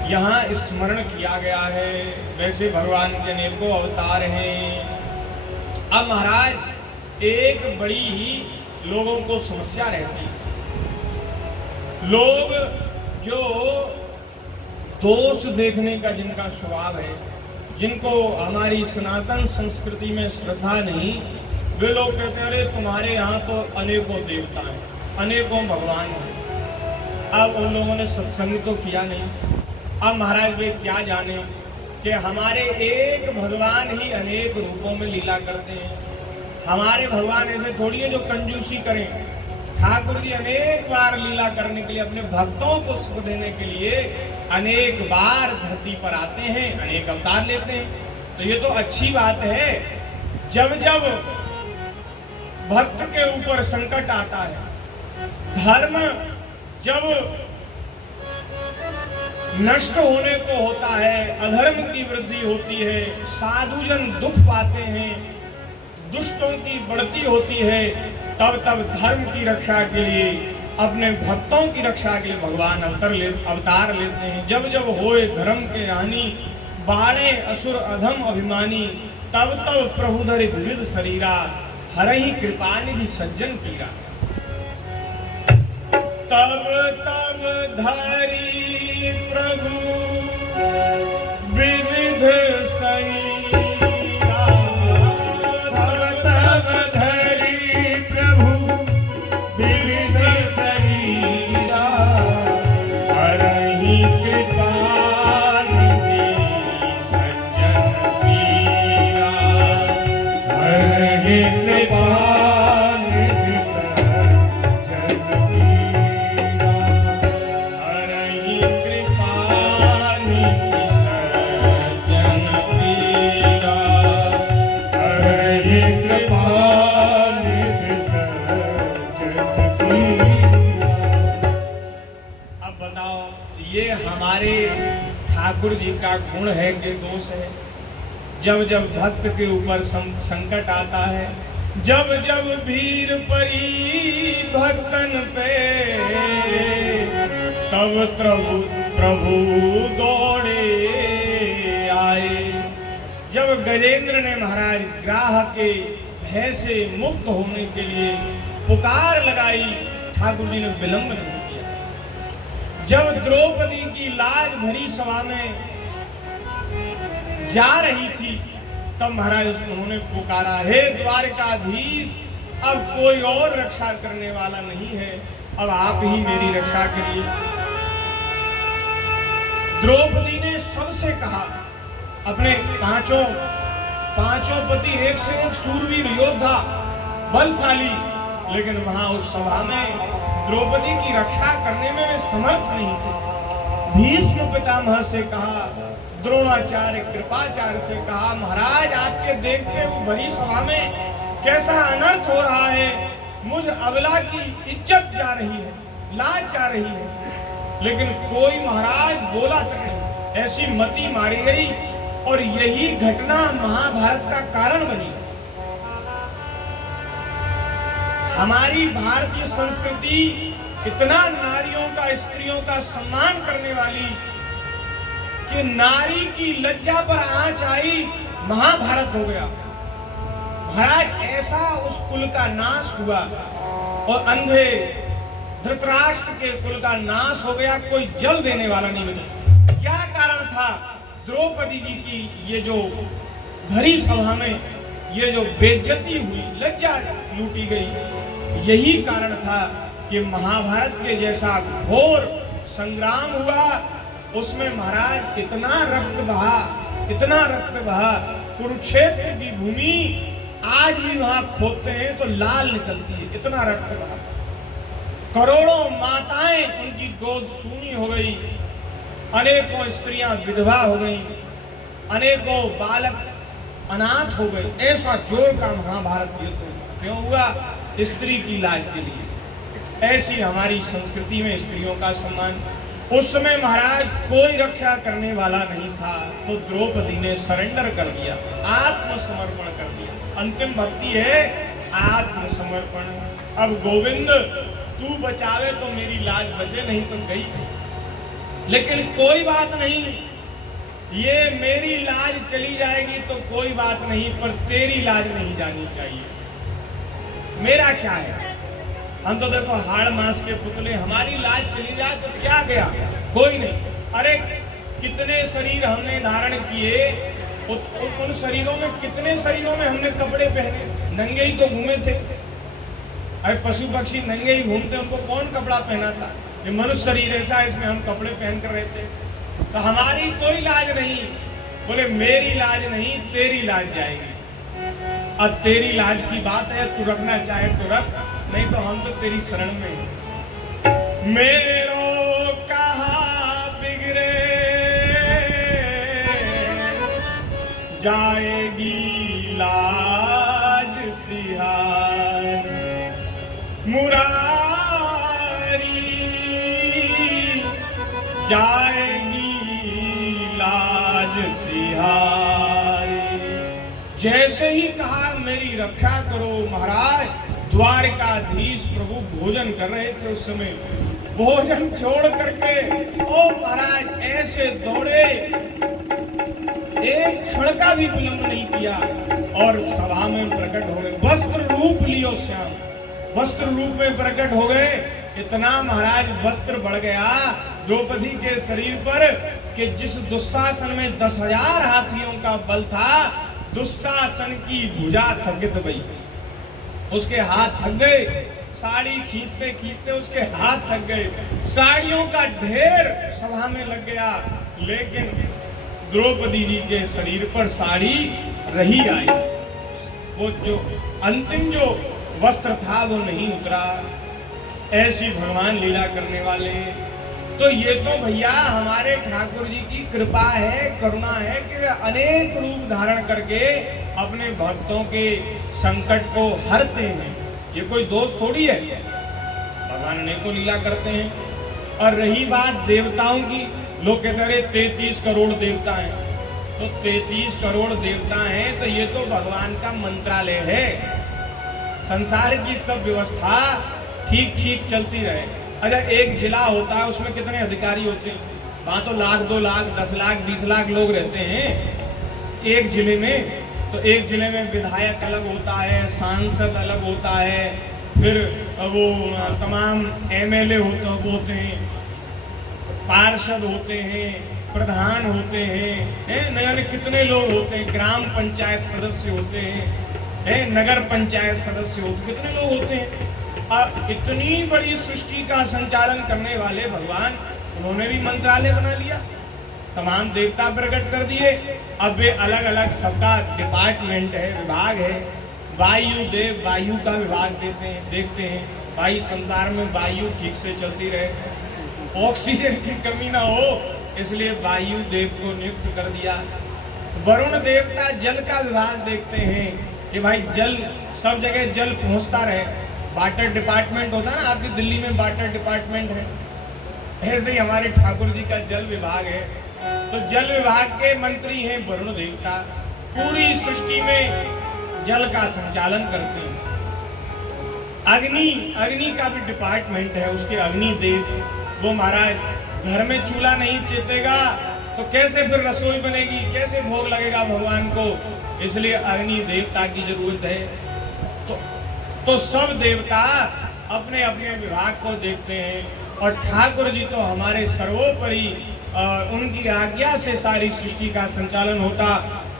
यहाँ स्मरण किया गया है। वैसे भगवान के अनेकों अवतार हैं। अब महाराज एक बड़ी ही लोगों को समस्या रहती है। लोग जो दोष देखने का जिनका स्वभाव है, जिनको हमारी सनातन संस्कृति में श्रद्धा नहीं, वे लोग कहते हैं अरे तुम्हारे यहाँ तो अनेकों देवता हैं, अनेकों भगवान हैं। अब उन लोगों ने सत्संग तो किया नहीं। अब महाराज वे क्या जाने कि हमारे एक भगवान ही अनेक रूपों में लीला करते हैं। हमारे भगवान ऐसे थोड़ी है जो कंजूसी करें। ठाकुर जी अनेक बार लीला करने के लिए, अपने भक्तों को सुख देने के लिए अनेक बार धरती पर आते हैं, अनेक अवतार लेते हैं। तो ये तो अच्छी बात है। जब जब भक्त के ऊपर संकट आता है, धर्म जब नष्ट होने को होता है, अधर्म की वृद्धि होती है, साधुजन दुख पाते हैं, दुष्टों की बढ़ती होती है, तब तब धर्म की रक्षा के लिए, अपने भक्तों की रक्षा के लिए भगवान अवतार लेते हैं। जब जब होए धर्म के हानि, बाणे असुर अधम अभिमानी, तब तब प्रभु धरि विविध शरीरा, हरहि कृपा निधि सज्जन पीरा। तब तब धरि प्रभु विविध शरीरा, तब तब धरि प्रभु विविध शरीरा, हरहि कृपा निधि सज्जन पीरा, हरहि कृपा निधि सज्जन पीरा, हरहि कृपा निधि सज्जन पीरा, हरहि कृपा निधि सज्जन पीरा। अब बताओ ये हमारे ठाकुर जी का गुण है कि दोष है? जब जब भक्त के ऊपर संकट आता है, जब जब भीड़ पड़ी भक्तन पे, तब प्रभु दौड़े आए। जब गजेंद्र ने महाराज ग्राह के भय से मुक्त होने के लिए पुकार लगाई, ठाकुर जी ने विलंब नहीं किया। जब द्रौपदी की लाज भरी सभा में जा रही थी, तब महाराज उन्होंने पुकारा, हे द्वारकाधीश, अब कोई और रक्षा करने वाला नहीं है, अब आप ही मेरी रक्षा करिए। द्रौपदी ने सबसे कहा, अपने पांचों पति, एक से एक सूरवीर योद्धा, बलशाली, लेकिन वहां उस सभा में द्रौपदी की रक्षा करने में वे समर्थ नहीं थे। भीष्म पितामह से कहा, द्रोणाचार्य कृपाचार्य से कहा, महाराज आपके देखते हुए भरी सभा में कैसा अनर्थ हो रहा है, मुझ अबला की इज्जत जा रही है, लाज जा रही है। लेकिन कोई महाराज बोला तक नहीं। ऐसी मति मारी गई और यही घटना महाभारत का कारण बनी। हमारी भारतीय संस्कृति इतना नारियों का, स्त्रियों का सम्मान करने वाली कि नारी की लज्जा पर आंच आई, महाभारत हो गया। महाराज ऐसा उस कुल का नाश हुआ और अंधे धृतराष्ट्र के कुल का नाश हो गया, कोई जल देने वाला नहीं बचा। क्या कारण था? द्रौपदी जी की ये जो भरी सभा में ये जो बेइज्जती हुई, लज्जा लूटी गई, यही कारण था कि महाभारत के जैसा घोर संग्राम हुआ, उसमें महाराज इतना रक्त बहा, कुरुक्षेत्र की भूमि आज भी वहां खोदते हैं तो लाल निकलती है, इतना रक्त बहा। करोड़ों माताएं उनकी गोद सूनी हो गई, अनेकों स्त्रियां विधवा हो गई, अनेकों बालक अनाथ हो गए। ऐसा जोर का महाभारत युद्ध क्यों हुआ? स्त्री की लाज के लिए। ऐसी हमारी संस्कृति में स्त्रियों का सम्मान। उस समय महाराज कोई रक्षा करने वाला नहीं था, तो द्रौपदी ने सरेंडर कर दिया, आत्मसमर्पण कर दिया। अंतिम भक्ति है आत्मसमर्पण। अब गोविंद तू बचावे तो मेरी लाज बचे, नहीं तो गई। लेकिन कोई बात नहीं, ये मेरी लाज चली जाएगी तो कोई बात नहीं, पर तेरी लाज नहीं जानी चाहिए। मेरा क्या है, हम तो देखो हाड़ मांस के पुतले, हमारी लाज चली जाए तो क्या गया, कोई नहीं। अरे कितने शरीर हमने धारण किए, उन शरीरों में कितने शरीरों में हमने कपड़े पहने, नंगे ही तो घूमे थे। अरे पशु पक्षी नंगे ही घूमते, उनको कौन कपड़ा पहना था? ये मनुष्य शरीर ऐसा है, इसमें हम कपड़े पहन कर रहते। तो हमारी कोई लाज नहीं। बोले मेरी लाज नहीं, तेरी लाज जाएगी। अब तेरी लाज की बात है, तू रखना चाहे तो रख, नहीं तो हम तो तेरी शरण में हैं। मेरो कहा बिगड़े जाएगी लाज तिहार, मुरारी जाएगी लाज तिहार। जैसे ही कहा मेरी रक्षा करो महाराज, द्वारकाधीश प्रभु भोजन कर रहे थे, उस समय भोजन छोड़ करके ओ महाराज ऐसे दौड़े, एक क्षण का भी विलंब नहीं किया और सभा में प्रकट हो गए। वस्त्र रूप लियो श्याम, वस्त्र रूप में प्रकट हो गए। इतना महाराज वस्त्र बढ़ गया द्रौपदी के शरीर पर कि जिस दुशासन में 10,000 हाथियों का बल था, दुशासन की भुजा थकित गई, उसके हाथ थक गए। साड़ी खींचते खींचते उसके हाथ थक गए, साड़ियों का ढेर सभा में लग गया, लेकिन द्रौपदी जी के शरीर पर साड़ी रही आई। वो जो अंतिम जो वस्त्र था वो नहीं उतरा। ऐसी भगवान लीला करने वाले। तो ये तो भैया हमारे ठाकुर जी की कृपा है, करुणा है कि वे अनेक रूप धारण करके अपने भक्तों के संकट को हरते हैं। ये कोई दोष थोड़ी है, भगवान अनेकों लीला करते हैं। और रही बात देवताओं की, लोग कहते रहे 33 करोड़ देवता हैं, तो 33 करोड़ देवता हैं तो ये तो भगवान का मंत्रालय है। संसार की सब व्यवस्था ठीक ठीक चलती रहे। अच्छा एक जिला होता है, उसमें कितने अधिकारी होते हैं? वहां तो 1,00,000, 2,00,000, 10,00,000, 20,00,000 लोग रहते हैं एक जिले में। तो एक जिले में विधायक अलग होता है, सांसद अलग होता है, फिर वो तमाम MLA होते हैं, पार्षद होते हैं, प्रधान होते हैं, न कितने लोग होते हैं, ग्राम पंचायत सदस्य होते हैं, नगर पंचायत सदस्य होते, कितने लोग होते हैं। अब इतनी बड़ी सृष्टि का संचालन करने वाले भगवान, उन्होंने भी मंत्रालय बना लिया, तमाम देवता प्रकट कर दिए। अब वे अलग अलग सबका डिपार्टमेंट है, विभाग है। वायु देव वायु का विभाग देखते हैं, भाई संसार में वायु ठीक से चलती रहे, ऑक्सीजन की कमी ना हो, इसलिए वायु देव को नियुक्त कर दिया। वरुण देवता जल का विभाग देखते हैं कि भाई जल सब जगह जल पहुंचता रहे। वाटर डिपार्टमेंट होता है ना, आपकी दिल्ली में वाटर डिपार्टमेंट है, ऐसे ही हमारे ठाकुर जी का जल विभाग है। तो जल विभाग के मंत्री हैं वरुण देवता, पूरी सृष्टि में जल का संचालन करते हैं। अग्नि का भी डिपार्टमेंट है, उसके अग्नि देव, वो महाराज घर में चूल्हा नहीं चेपेगा तो कैसे फिर रसोई बनेगी, कैसे भोग लगेगा भगवान को, इसलिए अग्नि देवता की जरूरत है। तो सब देवता अपने अपने विभाग को देखते हैं और ठाकुर जी तो हमारे सर्वोपरि, उनकी आज्ञा से सारी सृष्टि का संचालन होता,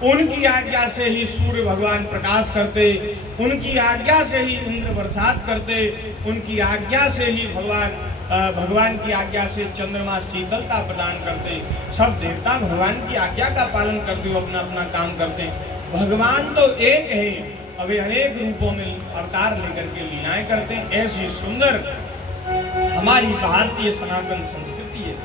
उनकी आज्ञा से ही सूर्य भगवान प्रकाश करते, उनकी आज्ञा से ही इंद्र बरसात करते, उनकी आज्ञा से ही भगवान की आज्ञा से चंद्रमा शीतलता प्रदान करते। सब देवता भगवान की आज्ञा का पालन करते हुए अपना अपना काम करते हैं। भगवान तो एक है, अभी अनेक रूपों में अवतार लेकर के लीलाएं करते हैं। ऐसी सुंदर हमारी भारतीय सनातन संस्कृति है।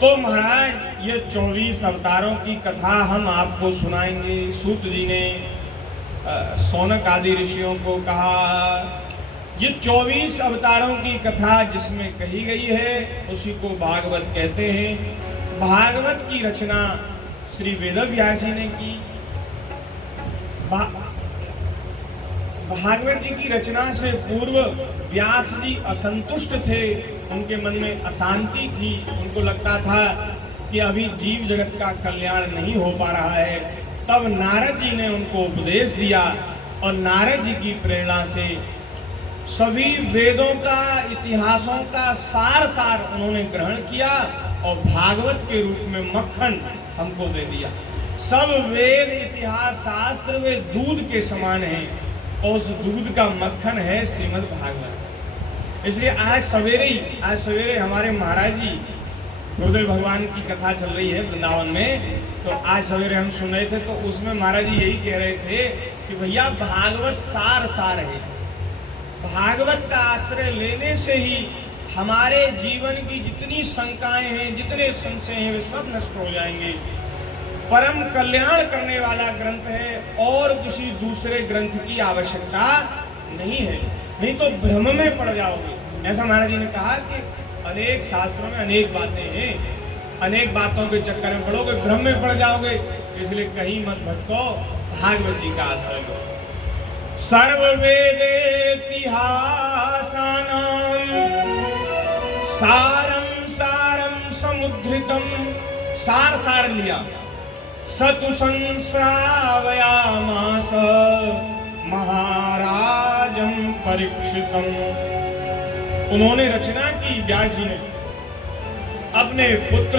तो महाराज ये 24 अवतारों की कथा हम आपको सुनाएंगे। सूत जी ने शौनक आदि ऋषियों को कहा, ये 24 अवतारों की कथा जिसमें कही गई है उसी को भागवत कहते हैं। भागवत की रचना श्री वेदव्यास जी ने की। भागवत जी की रचना से पूर्व व्यास जी असंतुष्ट थे, उनके मन में अशांति थी। उनको लगता था कि अभी जीव जगत का कल्याण नहीं हो पा रहा है। तब नारद जी ने उनको उपदेश दिया और नारद जी की प्रेरणा से सभी वेदों का, इतिहासों का सार उन्होंने ग्रहण किया और भागवत के रूप में मक्खन हमको दे दिया। सब वेद, इतिहास, शास्त्र वे दूध के समान हैं और उस दूध का मक्खन है श्रीमद् भागवत। इसलिए आज सवेरे हमारे महाराज जी गुरुदेव भगवान की कथा चल रही है वृंदावन में, तो आज सवेरे हम सुन रहे थे, तो उसमें महाराज जी यही कह रहे थे कि भैया भागवत सार है। भागवत का आश्रय लेने से ही हमारे जीवन की जितनी शंकाएं हैं, जितने संशय हैं, वे सब नष्ट हो जाएंगे। परम कल्याण करने वाला ग्रंथ है और किसी दूसरे ग्रंथ की आवश्यकता नहीं है, नहीं तो भ्रम में पड़ जाओगे। ऐसा महाराज जी ने कहा कि अनेक शास्त्रों में अनेक बातें हैं, अनेक बातों के चक्कर में पड़ोगे, भ्रम में पड़ जाओगे। इसलिए कहीं मत भटको, भागवत जी का आश्रय लो। सर्ववेदेतिहासानां सारं समुद्धृतं, सार लिया। सतु संश्रावयामास महाराजं परीक्षितम्। उन्होंने रचना की व्यास जी ने अपने पुत्र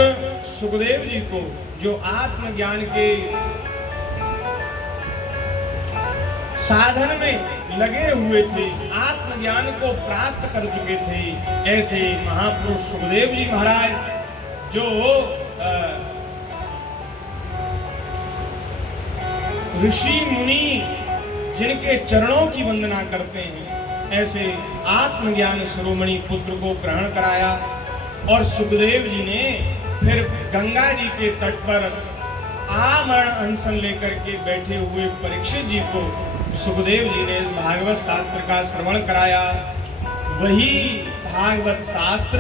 सुखदेव जी को, जो आत्मज्ञान के साधन में लगे हुए थे, आत्मज्ञान को प्राप्त कर चुके थे, ऐसे महापुरुष सुखदेव जी महाराज जो ऋषि मुनि जिनके चरणों की वंदना करते हैं, ऐसे आत्मज्ञान शिरोमणि पुत्र को ग्रहण कराया। और सुखदेव जी ने फिर गंगा जी के तट पर आमरण अनशन लेकर के बैठे हुए परीक्षित जी को सुखदेव जी ने भागवत शास्त्र का श्रवण कराया। वही भागवत शास्त्र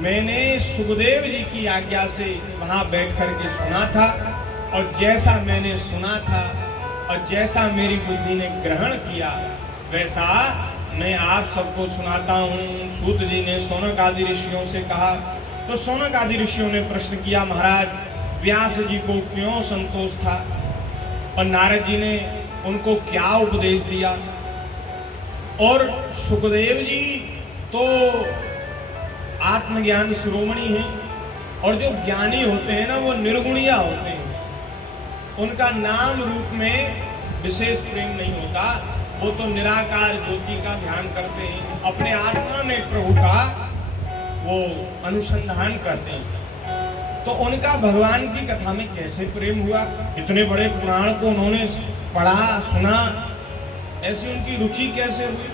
मैंने सुखदेव जी की आज्ञा से वहां बैठ करके सुना था, और जैसा मैंने सुना था और जैसा मेरी बुद्धि ने ग्रहण किया, वैसा मैं आप सबको सुनाता हूँ। सूत जी ने शौनक आदि ऋषियों से कहा, तो शौनक आदि ऋषियों ने प्रश्न किया, महाराज व्यास जी को क्यों संतोष था और नारद जी ने उनको क्या उपदेश दिया। और सुखदेव जी तो आत्मज्ञान शिरोमणि हैं, और जो ज्ञानी होते हैं ना वो निर्गुणिया होते हैं, उनका नाम रूप में विशेष प्रेम नहीं होता, वो तो निराकार ज्योति का ध्यान करते हैं, अपने आत्मा में प्रभु का वो अनुसंधान करते हैं। तो उनका भगवान की कथा में कैसे प्रेम हुआ, इतने बड़े पुराण को उन्होंने पढ़ा सुना, ऐसी उनकी रुचि कैसे हुई।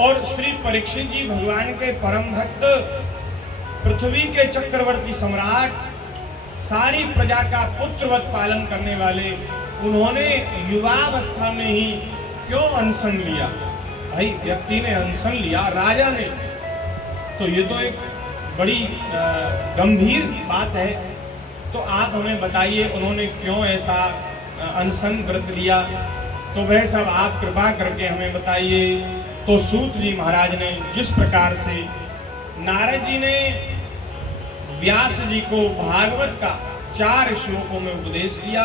और श्री परीक्षित जी भगवान के परम भक्त, पृथ्वी के चक्रवर्ती सम्राट, सारी प्रजा का पुत्रवत पालन करने वाले, उन्होंने युवावस्था में ही क्यों अनशन लिया। भाई व्यक्ति ने अनशन लिया, राजा ने, तो ये तो एक बड़ी गंभीर बात है। तो आप हमें बताइए उन्होंने क्यों ऐसा अनशन व्रत लिया, तो वह सब आप कृपा करके हमें बताइए। तो सूत जी महाराज ने जिस प्रकार से नारद जी ने व्यास जी को भागवत का 4 श्लोकों में उपदेश किया,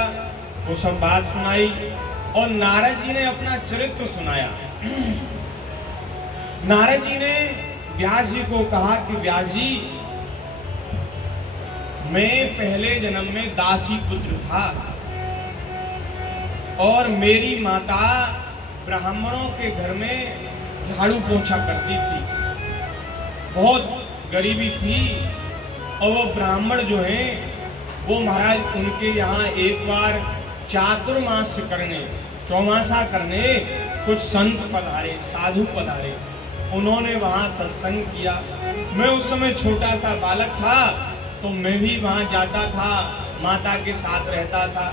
वो सब बात सुनाई, और नारद जी ने अपना चरित्र सुनाया। नारद जी ने व्यास जी को कहा कि व्यास जी, मैं पहले जन्म में दासी पुत्र था और मेरी माता ब्राह्मणों के घर में झाड़ू पोछा करती थी, बहुत गरीबी थी, और वो ब्राह्मण जो हैं वो महाराज उनके यहाँ एक बार चातुर्मास करने, चौमासा करने कुछ संत पधारे, साधु पधारे, उन्होंने वहाँ सत्संग किया। मैं उस समय छोटा सा बालक था, तो मैं भी वहाँ जाता था, माता के साथ रहता था,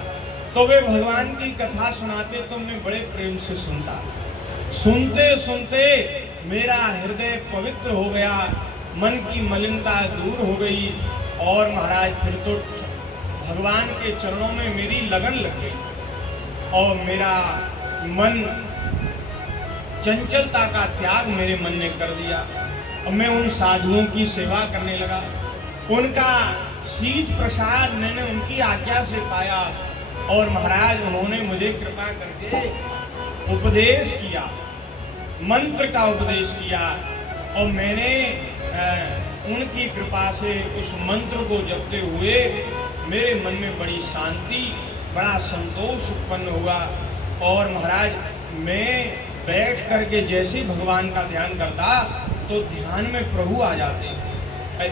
तो वे भगवान की कथा सुनाते तो मैं बड़े प्रेम से सुनता। सुनते सुनते मेरा हृदय पवित्र हो गया, मन की मलिनता दूर हो गई और महाराज फिर तो भगवान के चरणों में मेरी लगन लग गई और मेरा मन चंचलता का त्याग मेरे मन ने कर दिया और मैं उन साधुओं की सेवा करने लगा। उनका शीत प्रसाद मैंने उनकी आज्ञा से पाया और महाराज उन्होंने मुझे कृपा करके उपदेश किया, मंत्र का उपदेश किया और मैंने उनकी कृपा से उस मंत्र को जपते हुए मेरे मन में बड़ी शांति, बड़ा संतोष उत्पन्न हुआ और महाराज मैं बैठ करके जैसे ही भगवान का ध्यान करता तो ध्यान में प्रभु आ जाते।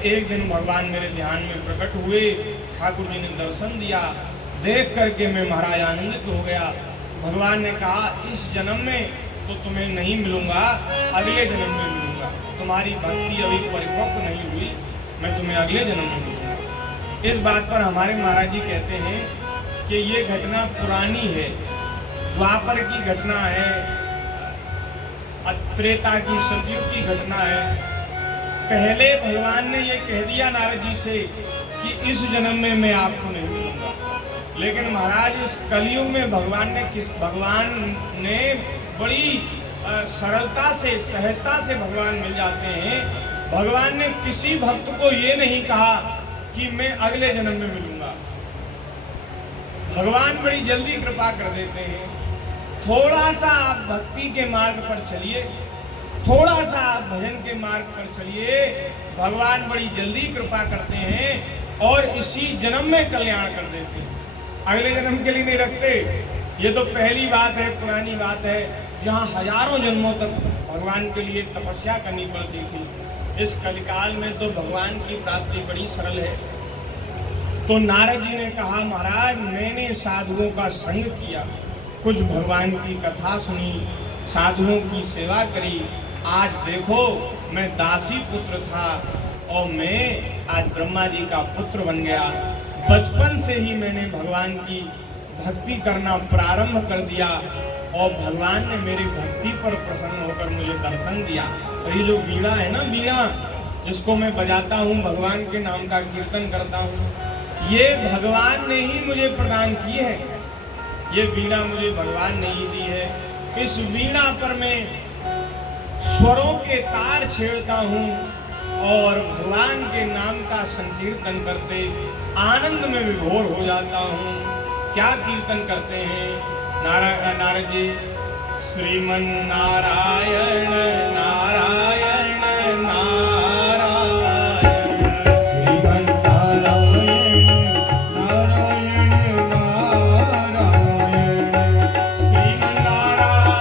एक दिन भगवान मेरे ध्यान में प्रकट हुए, ठाकुर जी ने दर्शन दिया, देख करके मैं महाराज आनंदित हो गया। भगवान ने कहा इस जन्म में तो तुम्हें नहीं मिलूंगा, अगले जन्म में मिलूंगा, तुम्हारी भक्ति अभी परिपक्व नहीं हुई, मैं तुम्हें अगले जन्म में मिलूंगा। इस बात पर हमारे महाराज जी कहते हैं कि ये घटना पुरानी है, द्वापर की घटना है, त्रेता की सतयुग की घटना है। पहले भगवान ने ये कह दिया नारद जी से कि इस जन्म में मैं आपको नहीं मिलूंगा, लेकिन महाराज इस कलयुग में भगवान ने बड़ी सरलता से, सहजता से भगवान मिल जाते हैं। भगवान ने किसी भक्त को ये नहीं कहा कि मैं अगले जन्म में मिलूंगा। भगवान बड़ी जल्दी कृपा कर देते हैं। थोड़ा सा आप भक्ति के मार्ग पर चलिए, थोड़ा सा आप भजन के मार्ग पर चलिए, भगवान बड़ी जल्दी कृपा करते हैं और इसी जन्म में कल्याण कर देते हैं, अगले जन्म के लिए नहीं रखते। ये तो पहली बात है, पुरानी बात है, जहाँ हजारों जन्मों तक भगवान के लिए तपस्या करनी पड़ती थी। इस कलिकाल में तो भगवान की प्राप्ति बड़ी सरल है। तो नारद जी ने कहा महाराज मैंने साधुओं का संग किया, कुछ भगवान की कथा सुनी, साधुओं की सेवा करी, आज देखो मैं दासी पुत्र था और मैं आज ब्रह्मा जी का पुत्र बन गया। बचपन से ही मैंने भगवान की भक्ति करना प्रारंभ कर दिया और भगवान ने मेरी भक्ति पर प्रसन्न होकर मुझे दर्शन दिया। और ये जो वीणा है ना, वीणा जिसको मैं बजाता हूँ, भगवान के नाम का कीर्तन करता हूँ, ये भगवान ने ही मुझे प्रदान की है। ये वीणा मुझे भगवान ने ही दी है। इस वीणा पर मैं स्वरों के तार छेड़ता हूँ और भगवान के नाम का संकीर्तन करते आनंद में विभोर हो जाता हूँ। क्या कीर्तन करते हैं नारद जी? श्रीमन नारायण नारायण नारायण, श्रीमन नारायण नारायण नारायण, श्रीमन नारायण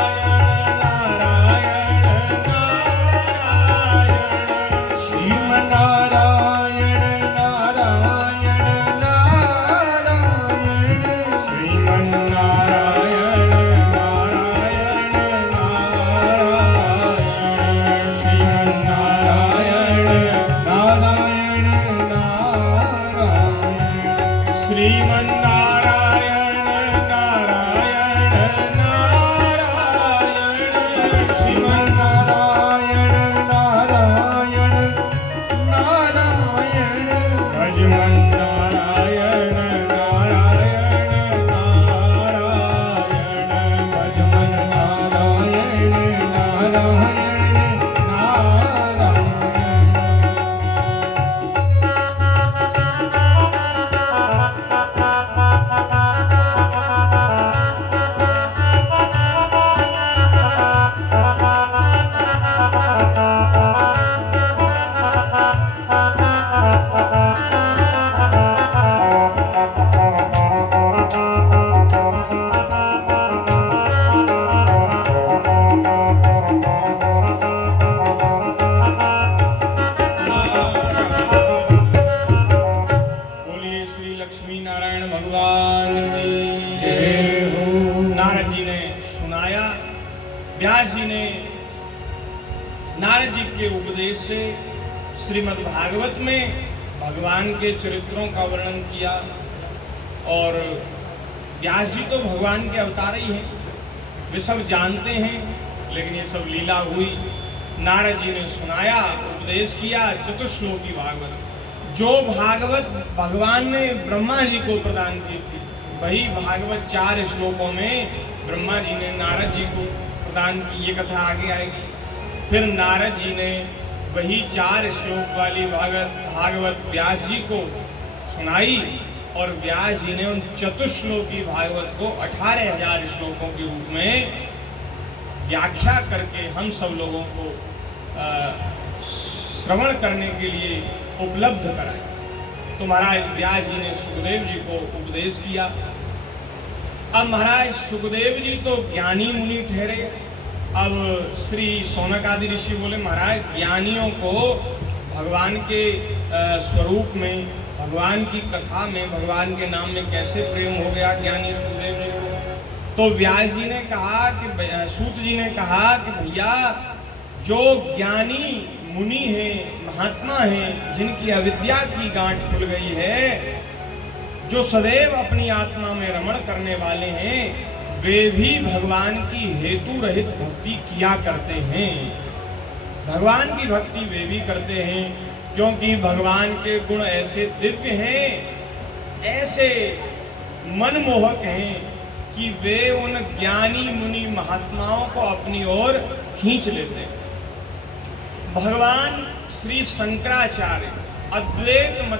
नारायण नारायण, श्रीमन नारायण नारायण नारायण, श्रीमन नारायण नारायण नारायण, श्रीमन नारायण नारायण नारायण, श्रीमन नारायण नारायण नारायण, श्रीमन नारायण नारायण नारायण, भजमन नारायण नारायण नारायण, भजमन नारायण नारायण नारायण। बोलिए श्री लक्ष्मी नारायण भगवान की जय हो। नारद जी ने सुनाया, व्यास जी ने नारद जी के उपदेश से श्रीमद् भागवत में भगवान के चरित्रों का वर्णन किया। और व्यास जी तो भगवान के अवतार ही हैं, वे सब जानते हैं, लेकिन ये सब लीला हुई। नारद जी ने सुनाया, उपदेश किया चतुश्लोकी भागवत। जो भागवत भगवान ने ब्रह्मा जी को प्रदान की थी, वही भागवत 4 श्लोकों में ब्रह्मा जी ने नारद जी को प्रदान की। ये कथा आगे आएगी। फिर नारद जी ने वही 4 श्लोक वाली भागवत व्यास जी को सुनाई, और व्यास जी ने उन चतुश्लोकी भागवत को 18,000 श्लोकों के रूप में व्याख्या करके हम सब लोगों को श्रवण करने के लिए उपलब्ध कराया। तो महाराज व्यास जी ने सुखदेव जी को उपदेश किया। अब महाराज सुखदेव जी तो ज्ञानी मुनि ठहरे। अब श्री शौनक आदि ऋषि बोले, महाराज ज्ञानियों को भगवान के स्वरूप में, भगवान की कथा में, भगवान के नाम में कैसे प्रेम हो गया ज्ञानी सुखदेव जी को। तो व्यास जी ने कहा कि सूत जी ने कहा कि भैया, जो ज्ञानी मुनि हैं, महात्मा हैं, जिनकी अविद्या की गांठ खुल गई है, जो सदैव अपनी आत्मा में रमण करने वाले हैं, वे भी भगवान की हेतु रहित भक्ति किया करते हैं। भगवान की भक्ति वे भी करते हैं, क्योंकि भगवान के गुण ऐसे दिव्य हैं, ऐसे मनमोहक हैं कि वे उन ज्ञानी मुनि महात्माओं को अपनी ओर खींच लेते हैं। भगवान श्री शंकराचार्य अद्वैत